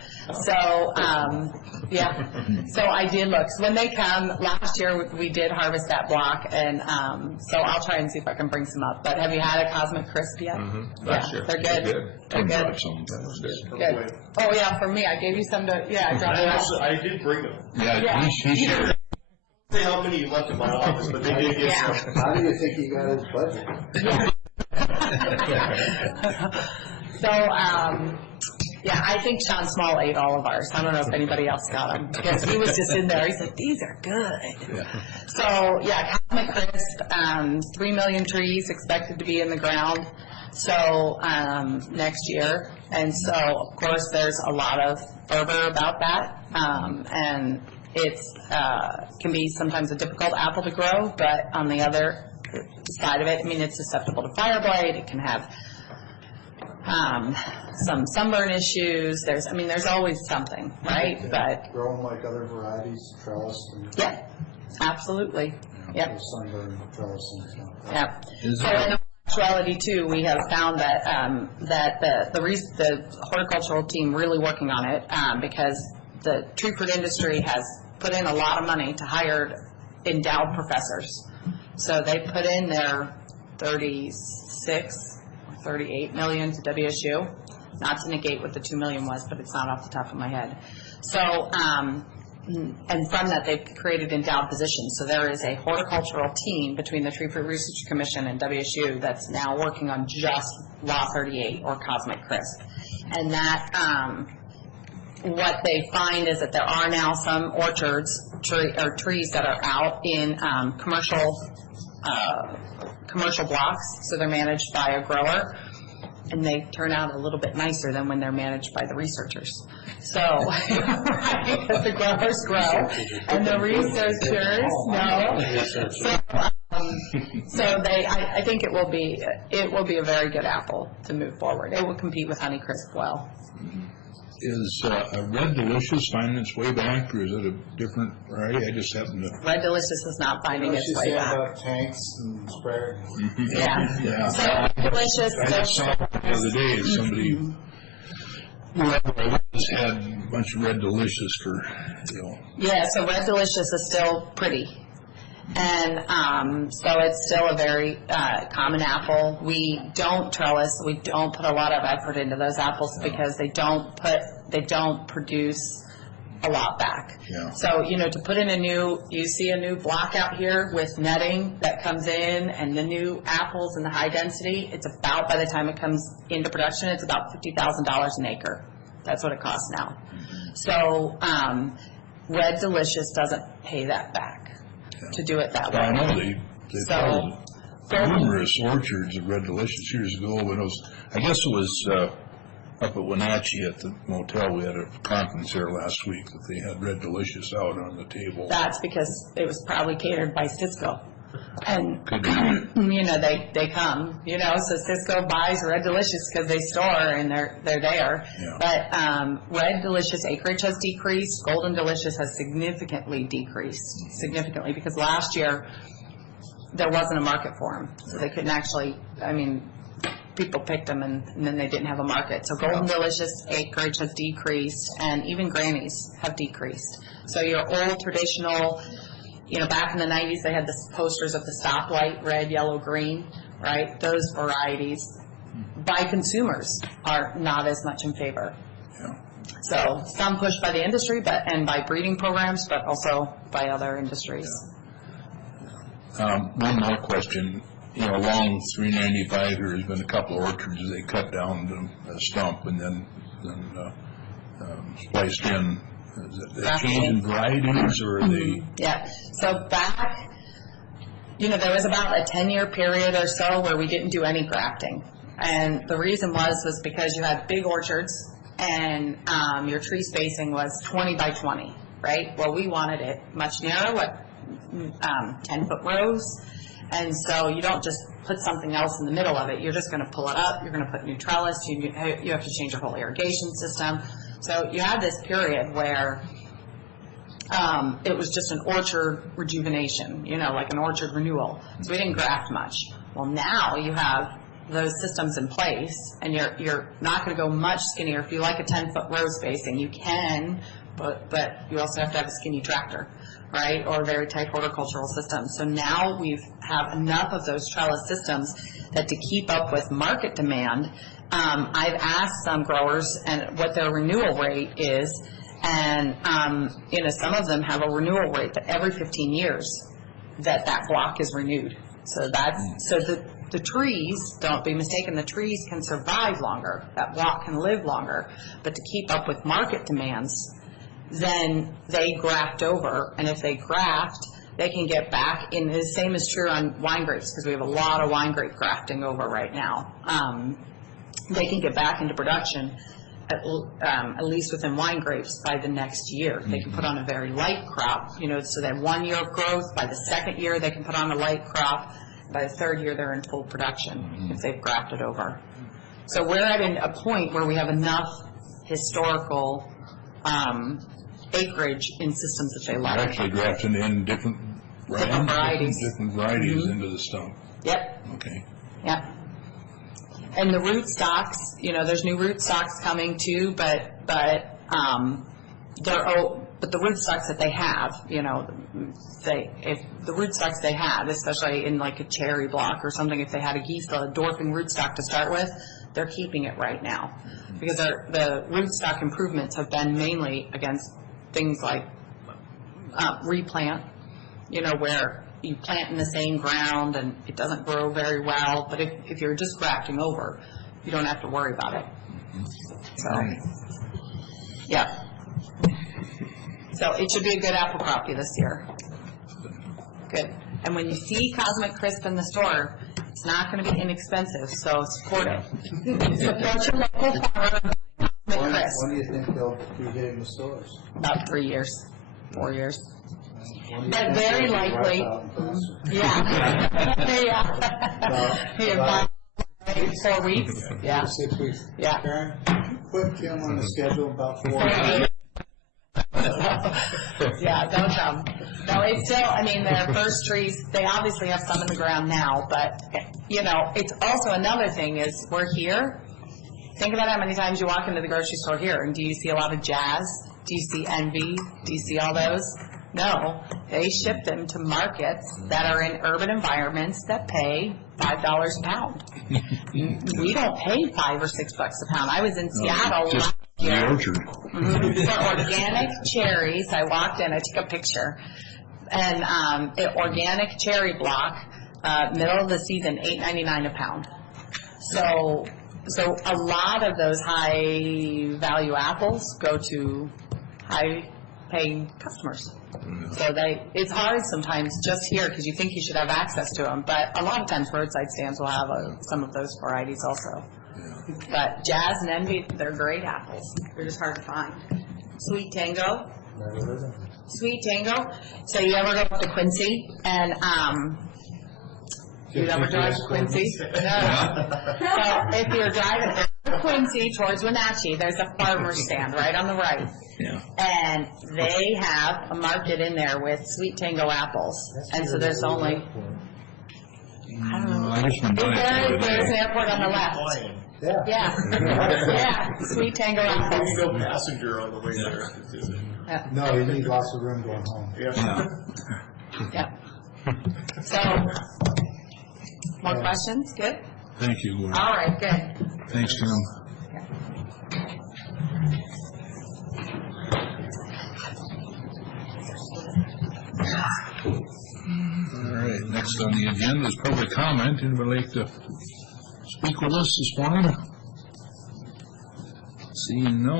So so I did look. So when they come, last year we did harvest that block, and so I'll try and see if I can bring some up. But have you had a Cosmic Crisp yet? Last year. They're good. They're good. Good. Oh yeah, for me, I gave you some to. Yeah, I dropped it off. I did bring them. Yeah, he shared. I don't know how many you left in my office, but they did get some. How do you think he got his budget? So, I think Sean Small ate all of ours. I don't know if anybody else got them, because he was just in there. He said, these are good. Yeah. So, Cosmic Crisp, 3 million trees expected to be in the ground, so, next year. And so, of course, there's a lot of fervor about that, and it's, can be sometimes a difficult apple to grow, but on the other side of it, I mean, it's susceptible to fire blight. It can have some sunburn issues. There's always something, right? But Grow them like other varieties, trellis. yeah, absolutely. Yep. Sunburn trellis and stuff. Yep. So in actuality too, we have found that the horticultural team really working on it because the tree fruit industry has put in a lot of money to hire endowed professors. So they put in their 36 or 38 million to WSU, not to negate what the 2 million was, but it's not off the top of my head. So, and from that they've created endowed positions. So there is a horticultural team between the Tree Fruit Research Commission and WSU that's now working on just Raw 38 or Cosmic Crisp. And that, what they find is that there are now some orchards or trees that are out in commercial blocks, so they're managed by a grower, and they turn out a little bit nicer than when they're managed by the researchers. So, right, because the growers grow and the researchers know. So I think it will be a very good apple to move forward. It will compete with Honeycrisp well. Is a Red Delicious finding its way back, or is it a different variety? I just happened to... Red Delicious is not finding its way back. About tanks and sprayer. Yeah. So Red Delicious... I just saw it the other day, somebody, whoever I was, had a bunch of Red Delicious for, Yeah, so Red Delicious is still pretty. And so it's still a very common apple. We don't trellis. We don't put a lot of effort into those apples because they don't produce a lot back. Yeah. So, to put in you see a new block out here with netting that comes in and the new apples and the high density, it's about, by the time it comes into production, it's about $50,000 an acre. That's what it costs now. So Red Delicious doesn't pay that back. To do it that way. I know they planted numerous orchards of Red Delicious years ago, but I guess it was up at Wenatchee at the motel, we had a conference there last week that they had Red Delicious out on the table. That's because it was probably catered by Cisco. And, Could be. you know, they come, you know, so Cisco buys Red Delicious because they store and they're there. Yeah. But Red Delicious acreage has decreased, Golden Delicious has significantly decreased, significantly, because last year there wasn't a market for them. So they couldn't actually, I mean, people picked them and then they didn't have a market. So Golden Delicious acreage has decreased, and even Grannies have decreased. So your old traditional, you know, back in the 90s, they had the posters of the stoplight, red, yellow, green, right? Those varieties by consumers are not as much in favor. Yeah. So some pushed by the industry, and by breeding programs, but also by other industries. One more question. You know, along 395, there's been a couple of orchards they cut down the stump and then spliced in. Is it a change in varieties, or are they? Yeah. So back, you know, there was about a 10-year period or so where we didn't do any grafting. And the reason was because you had big orchards and your tree spacing was 20 by 20, right? Well, we wanted it much narrower, like 10-foot rows. And so you don't just put something else in the middle of it. You're just going to pull it up. You're going to put new trellis. You have to change your whole irrigation system. So you had this period where it was just an orchard rejuvenation, you know, like an orchard renewal. So we didn't graft much. Well, now you have those systems in place, and you're not going to go much skinnier. If you like a 10-foot row spacing, you can, but you also have to have a skinny tractor, right, or a very tight horticultural system. So now we have enough of those trellis systems that to keep up with market demand, I've asked some growers and what their renewal rate is, and you know, some of them have a renewal rate that every 15 years that block is renewed. So the trees, don't be mistaken, the trees can survive longer, that block can live longer, but to keep up with market demands, then they graft over, and if they graft, they can get back in. The same is true on wine grapes, because we have a lot of wine grape grafting over right now. They can get back into production at least within wine grapes by the next year. They can put on a very light crop, you know, so they have 1 year of growth. By the second year, they can put on a light crop. By the third year, they're in full production if they've grafted over. So we're at a point where we have enough historical acreage in systems that they like. They're actually grafting in different varieties. Different varieties into the stump. Yep. Okay. Yep. And the root stocks, you know, there's new root stocks coming too, but the root stocks that they have, you know, if the root stocks they have, especially in like a cherry block or something, if they had a Gisela dwarfing rootstock to start with, they're keeping it right now, because the rootstock improvements have been mainly against things like replant, you know, where you plant in the same ground and it doesn't grow very well. But if you're just grafting over, you don't have to worry about it. So, yeah. So it should be a good apple crop this year. Good. And when you see Cosmic Crisp in the store, it's not going to be inexpensive, so support it. Support your local farmer. When do you think they'll be hitting the stores? About 3 years, 4 years. When do you But think very they'll be likely, wiped out and faster? Yeah. 4 weeks, yeah. 6 weeks. Yeah. Karen, put Kim on the schedule about 4 weeks. Yeah, don't come. No, it's still, I mean, their first trees, they obviously have some in the ground now, but, you know, it's also another thing is we're here. Think about how many times you walk into the grocery store here, and do you see a lot of Jazz? Do you see Envy? Do you see all those? No, they ship them to markets that are in urban environments that pay $5 a pound. We don't pay $5 or $6 a pound. I was in Seattle last year. The orchard. For organic cherries, I walked in, I took a picture, and organic cherry block, middle of the season, $8.99 a pound. So a lot of those high value apples go to high paying customers. So it's hard sometimes just here because you think you should have access to them, but a lot of times roadside stands will have some of those varieties also. But Jazz and Envy, they're great apples. They're just hard to find. Sweet Tango. Never heard of it. Sweet Tango. So you ever go up to Quincy and, you ever drive to Quincy? No. So if you're driving out of Quincy towards Wenatchee, there's a farmer's stand right on the right. Yeah. And they have a market in there with Sweet Tango apples. And so there's only, I don't know. I just went by it. There's an airport on the left. Yeah. Yeah. Yeah. Sweet Tango apples. You go passenger on the way there. No, you need lots of room going home. Yeah. Yeah. So, more questions? Good? Thank you, Lord. All right, good. Thanks, Tim. All right, next on the agenda is public comment. Anybody like to speak with us this morning? Seeing no,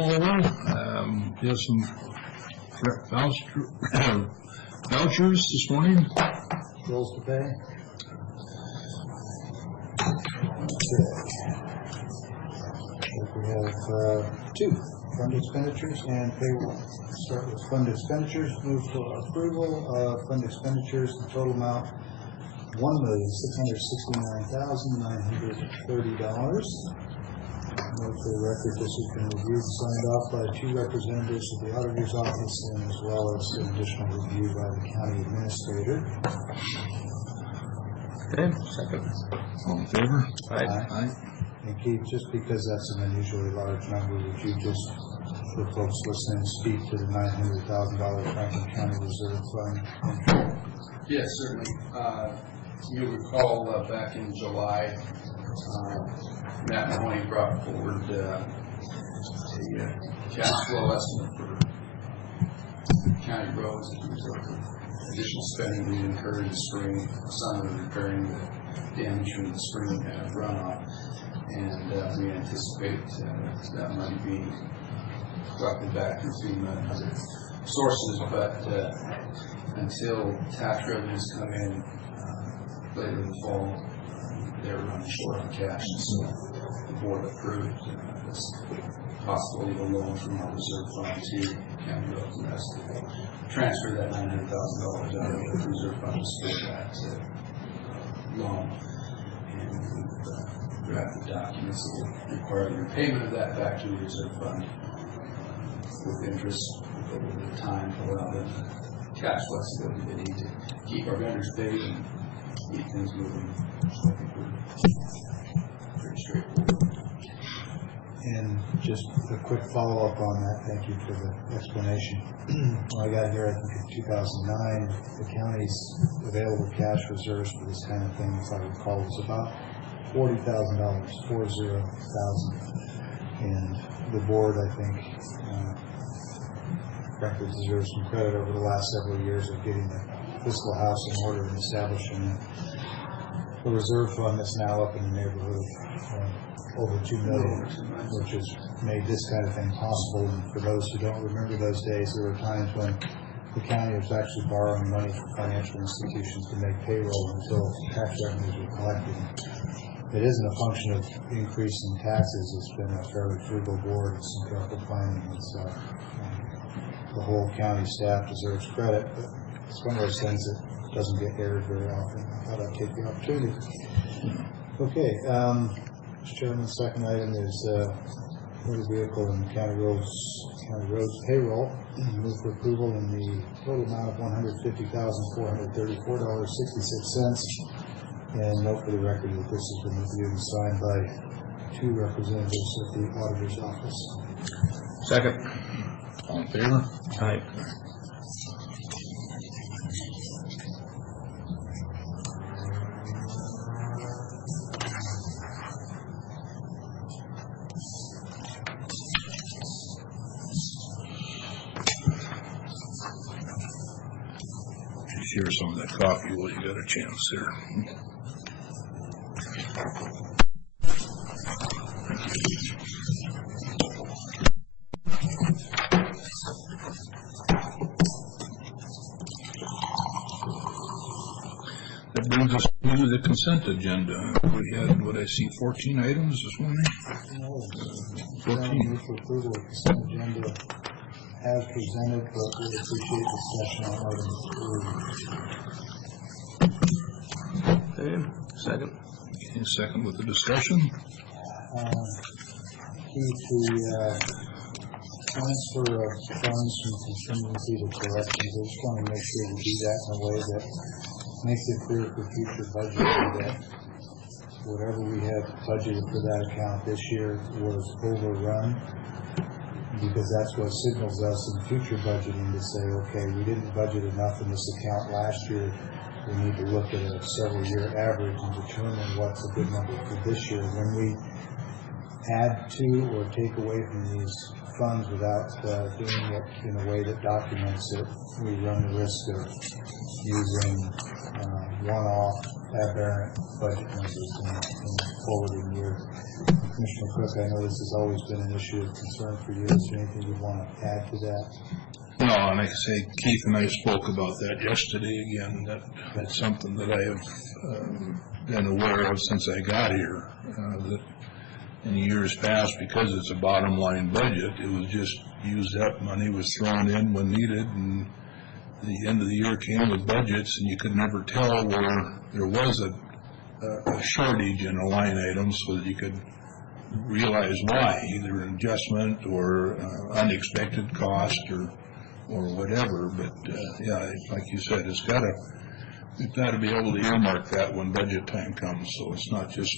there's some vouchers this morning. Bills to pay? We have two, fund expenditures and payroll. Start with fund expenditures, move for approval of fund expenditures, the total amount $1,669,930. Note for the record, this has been reviewed and signed off by two representatives of the auditor's office and as well as an additional review by the county administrator. Okay, second. All in favor? Aye. And Keith, just because that's an unusually large number, would you just, for folks listening, speak to the $900,000 Franklin County Reserve Fund? Yes, certainly. You'll recall back in July, Matt Mahoney brought forward a cash flow estimate for county roads as a result of additional spending we incurred in the spring, summer, repairing the damage from the spring runoff. And we anticipate that money being collected back through FEMA and other sources, but until tax revenues come in later in the fall, they're running short on cash. So the board approved this possibility of a loan from our reserve fund to county roads, and that's to transfer that $900,000 out of the reserve fund to split that loan. Drafted documents that will require the repayment of that back to the reserve fund with interest over the time to allow them cash flexibility they need to keep our vendors paid and keep things moving. So I think we're pretty straightforward. And just a quick follow-up on that, thank you for the explanation. When I got here, I think in 2009, the county's available cash reserves for this kind of thing, if I recall, was about $40,000, 40,000. And the board, I think, frankly, deserves some credit over the last several years of getting the fiscal house in order and establishing a reserve fund that's now up in the neighborhood of over $2 million, which has made this kind of thing possible. And for those who don't remember those days, there were times when the county was actually borrowing money from financial institutions to make payroll until tax revenues were collected. It isn't a function of increasing taxes. It's been a fairly frugal board with some careful planning, and so the whole county staff deserves credit, but it's one of those things that doesn't get aired very often. I thought I'd take the opportunity. Okay, Mr. Chairman, the second item is motor vehicle and county roads payroll. Move for approval in the total amount of $150,434.66. And note for the record that this has been reviewed and signed by two representatives of the auditor's office. Second. All in favor? Aye. Share some of that coffee while you got a chance there. That brings us to the consent agenda. We had, what I see, 14 items this morning? 14. Move for approval of consent agenda as presented, but we appreciate discussion on items 3. Okay, second. Okay, second with the discussion. Keith, transfer of funds from contingency to corrections, I just want to make sure we do that in a way that makes it clear for future budgeting that whatever we had budgeted for that account this year was overrun, because that's what signals us in future budgeting to say, okay, we didn't budget enough in this account last year. We need to look at a several-year average and determine what's a good number for this year. When we add to or take away from these funds without doing it in a way that documents it, we run the risk of using one-off aberrant budget numbers in the forwarding year. Commissioner Cook, I know this has always been an issue of concern for you. Is there anything you want to add to that? No, and like I say, Keith and I spoke about that yesterday again. That's something that I have been aware of since I got here. That in years past, because it's a bottom line budget, it was just used up. Money was thrown in when needed, and the end of the year came with budgets, and you could never tell where there was a shortage in a line item, so that you could realize why, either an adjustment or unexpected cost or whatever. But yeah, like you said, we've got to be able to earmark that when budget time comes, so it's not just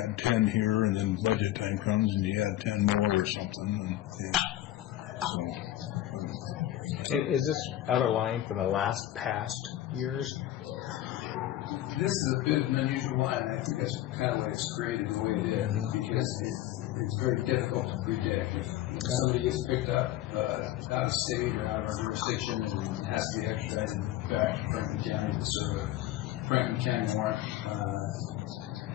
add 10 here and then budget time comes and you add 10 more or something. And, so, Is this out of line from the past years? This is a bit of an unusual line. I think that's kind of why it's created the way it is, because it's very difficult to predict. If somebody gets picked up out of state or out of our jurisdiction and has to be extradited back to Franklin County to serve a Franklin County warrant,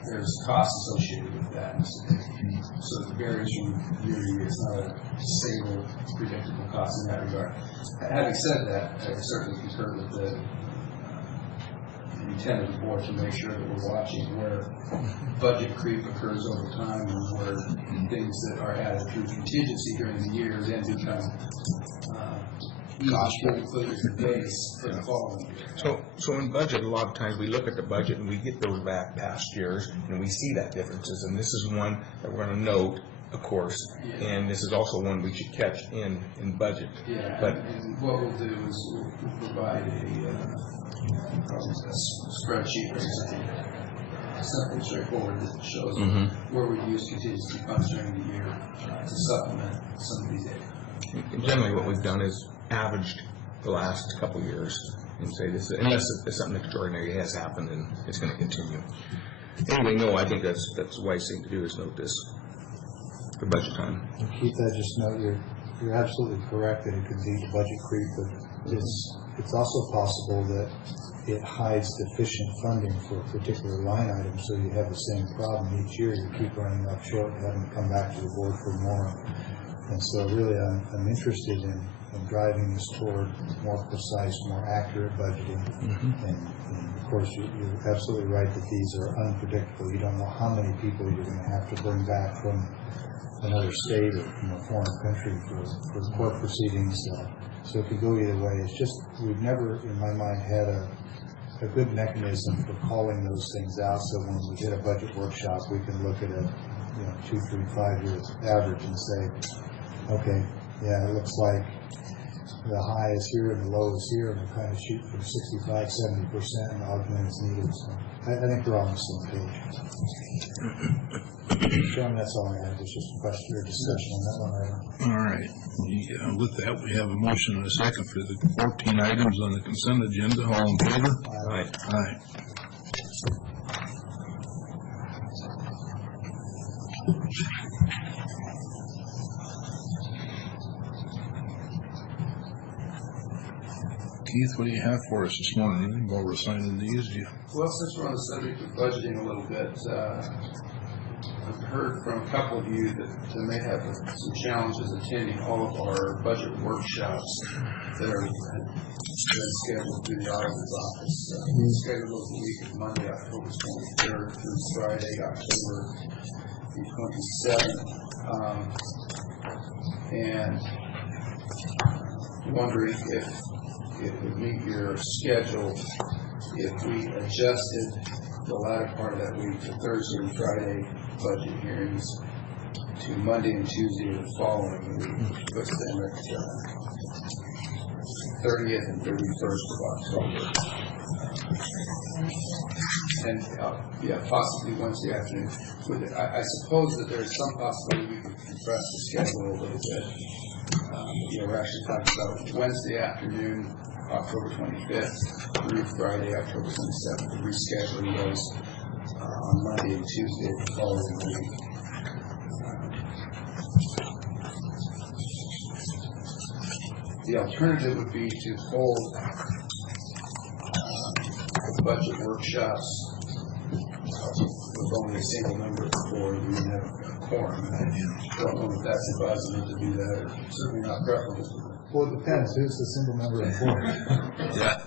there's costs associated with that. So it varies from year to year. It's not a stable, predictable cost in that regard. Having said that, I certainly concur with the intent of the board to make sure that we're watching where budget creep occurs over time and where things that are added through contingency during the year then become cost base for the following year. So in budget, a lot of times we look at the budget and we get those back past years and we see that differences. And this is one that we're going to note, of course, and this is also one we should catch in budget. Yeah, but and what we'll do is we'll provide a spreadsheet or something straightforward that shows where we use contingency funds during the year to supplement some of these areas. And generally what we've done is averaged the last couple of years and say this, unless something extraordinary has happened and it's going to continue. Anyway, no, I think that's the wise thing to do is note this for budget time. And Keith, I just note you're absolutely correct that it could lead to budget creep, but it's also possible that it hides deficient funding for a particular line item, so you have the same problem each year. You keep running up short and having to come back to the board for more. And so really I'm interested in driving this toward more precise, more accurate budgeting. And of course, you're absolutely right that these are unpredictable. You don't know how many people you're going to have to bring back from another state or from a foreign country for court proceedings. So it could go either way. It's just we've never, in my mind, had a good mechanism for calling those things out. So when we hit a budget workshop, we can look at a 2, 3, 5 year average and say, okay, yeah, it looks like the high is here and the low is here, and we're kind of shoot for 65, 70% and augment as needed. So I think we're on the same page. Chairman, that's all I have. It's just a question or discussion on that one item. All right. With that, we have a motion and a second for the 14 items on the consent agenda. All in favor? Aye. Aye. Keith, what do you have for us this morning while we're signing these? Well, since we're on the subject of budgeting a little bit, I've heard from a couple of you that may have some challenges attending all of our budget workshops that are been scheduled through the auditor's office. Scheduled those week of Monday, October 23rd through Friday, October the 27th. And wondering if it would meet your schedule if we adjusted the latter part of that week to Thursday and Friday budget hearings to Monday and Tuesday of the following week, which puts them at 30th and 31st of October. And possibly Wednesday afternoon. I suppose that there's some possibility we could compress the schedule a little bit. We're actually talking about Wednesday afternoon, October 25th, through Friday, October 27th, rescheduling those on Monday and Tuesday of the following week. The alternative would be to hold the budget workshops with only a single member of the board. We would have a quorum. I don't know if that's advisable to do that, or certainly not preferable. Well, it depends. Who's the single member of the board? Yeah.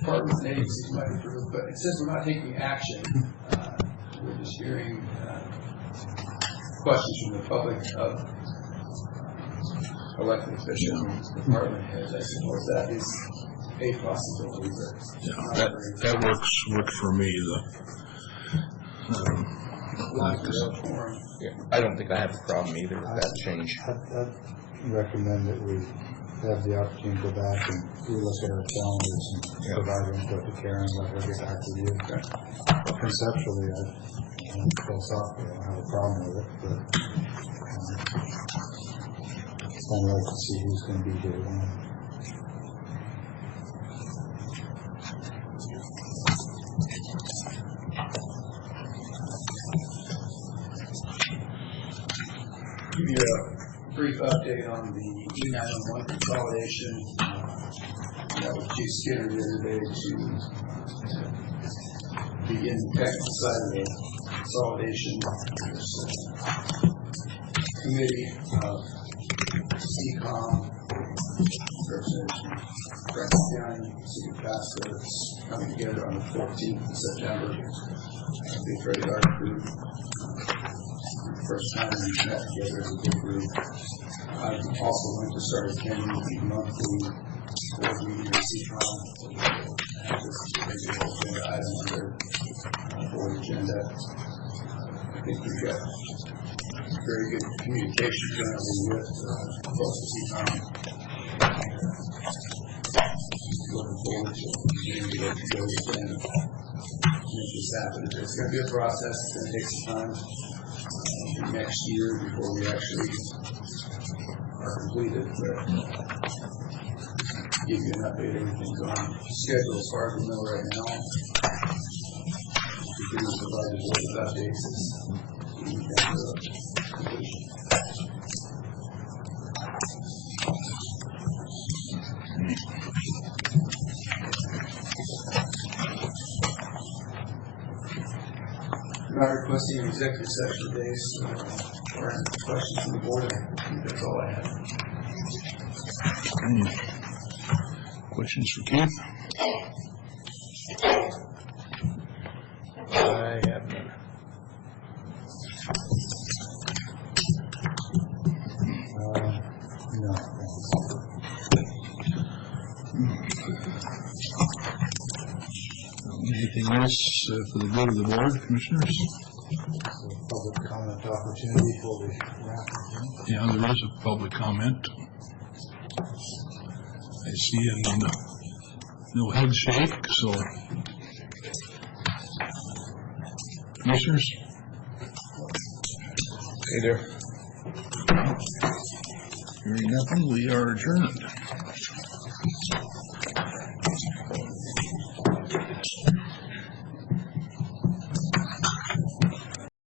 Departments and agencies might approve, but since we're not taking action, we're just hearing questions from the public of elected officials, department heads. I suppose that is a possibility. Yeah, that works for me. I don't think I have a problem either with that change. I'd recommend that we have the opportunity to go back and relook at our calendars and provide input to Karen and let her get back to you. Conceptually, philosophically, I don't have a problem with it, but I'd like to see who's going to be here when. Give you a brief update on the E911 consolidation. That was Chief Skinner the other day to begin the technical side of the consolidation. There's a committee of CCOM, Representative Franklin County, City Pasco, that's coming together on the 14th of September. Big Freddy Art Group. First time we met together as a big group. I also went to start attending the monthly board meeting at CCOM. This is a regular agenda item on their board agenda. I think we've got very good communication currently with folks at CCOM. Looking forward to getting to go and make this happen. It's going to be a process. It's going to take some time. Next year before we actually are completed, but give you an update. Everything's on schedule as far as we know right now. Continue to provide the board with updates as we get to completion. I'm not requesting an executive session today, so or any questions from the board. I think that's all I have. Any questions for Keith? I have none. No. Anything else for the good of the board, commissioners? Public comment opportunity before we wrap up. Yeah, there is a public comment. I see no head shake, so. Commissioners? Hey there. Hearing nothing, we are adjourned.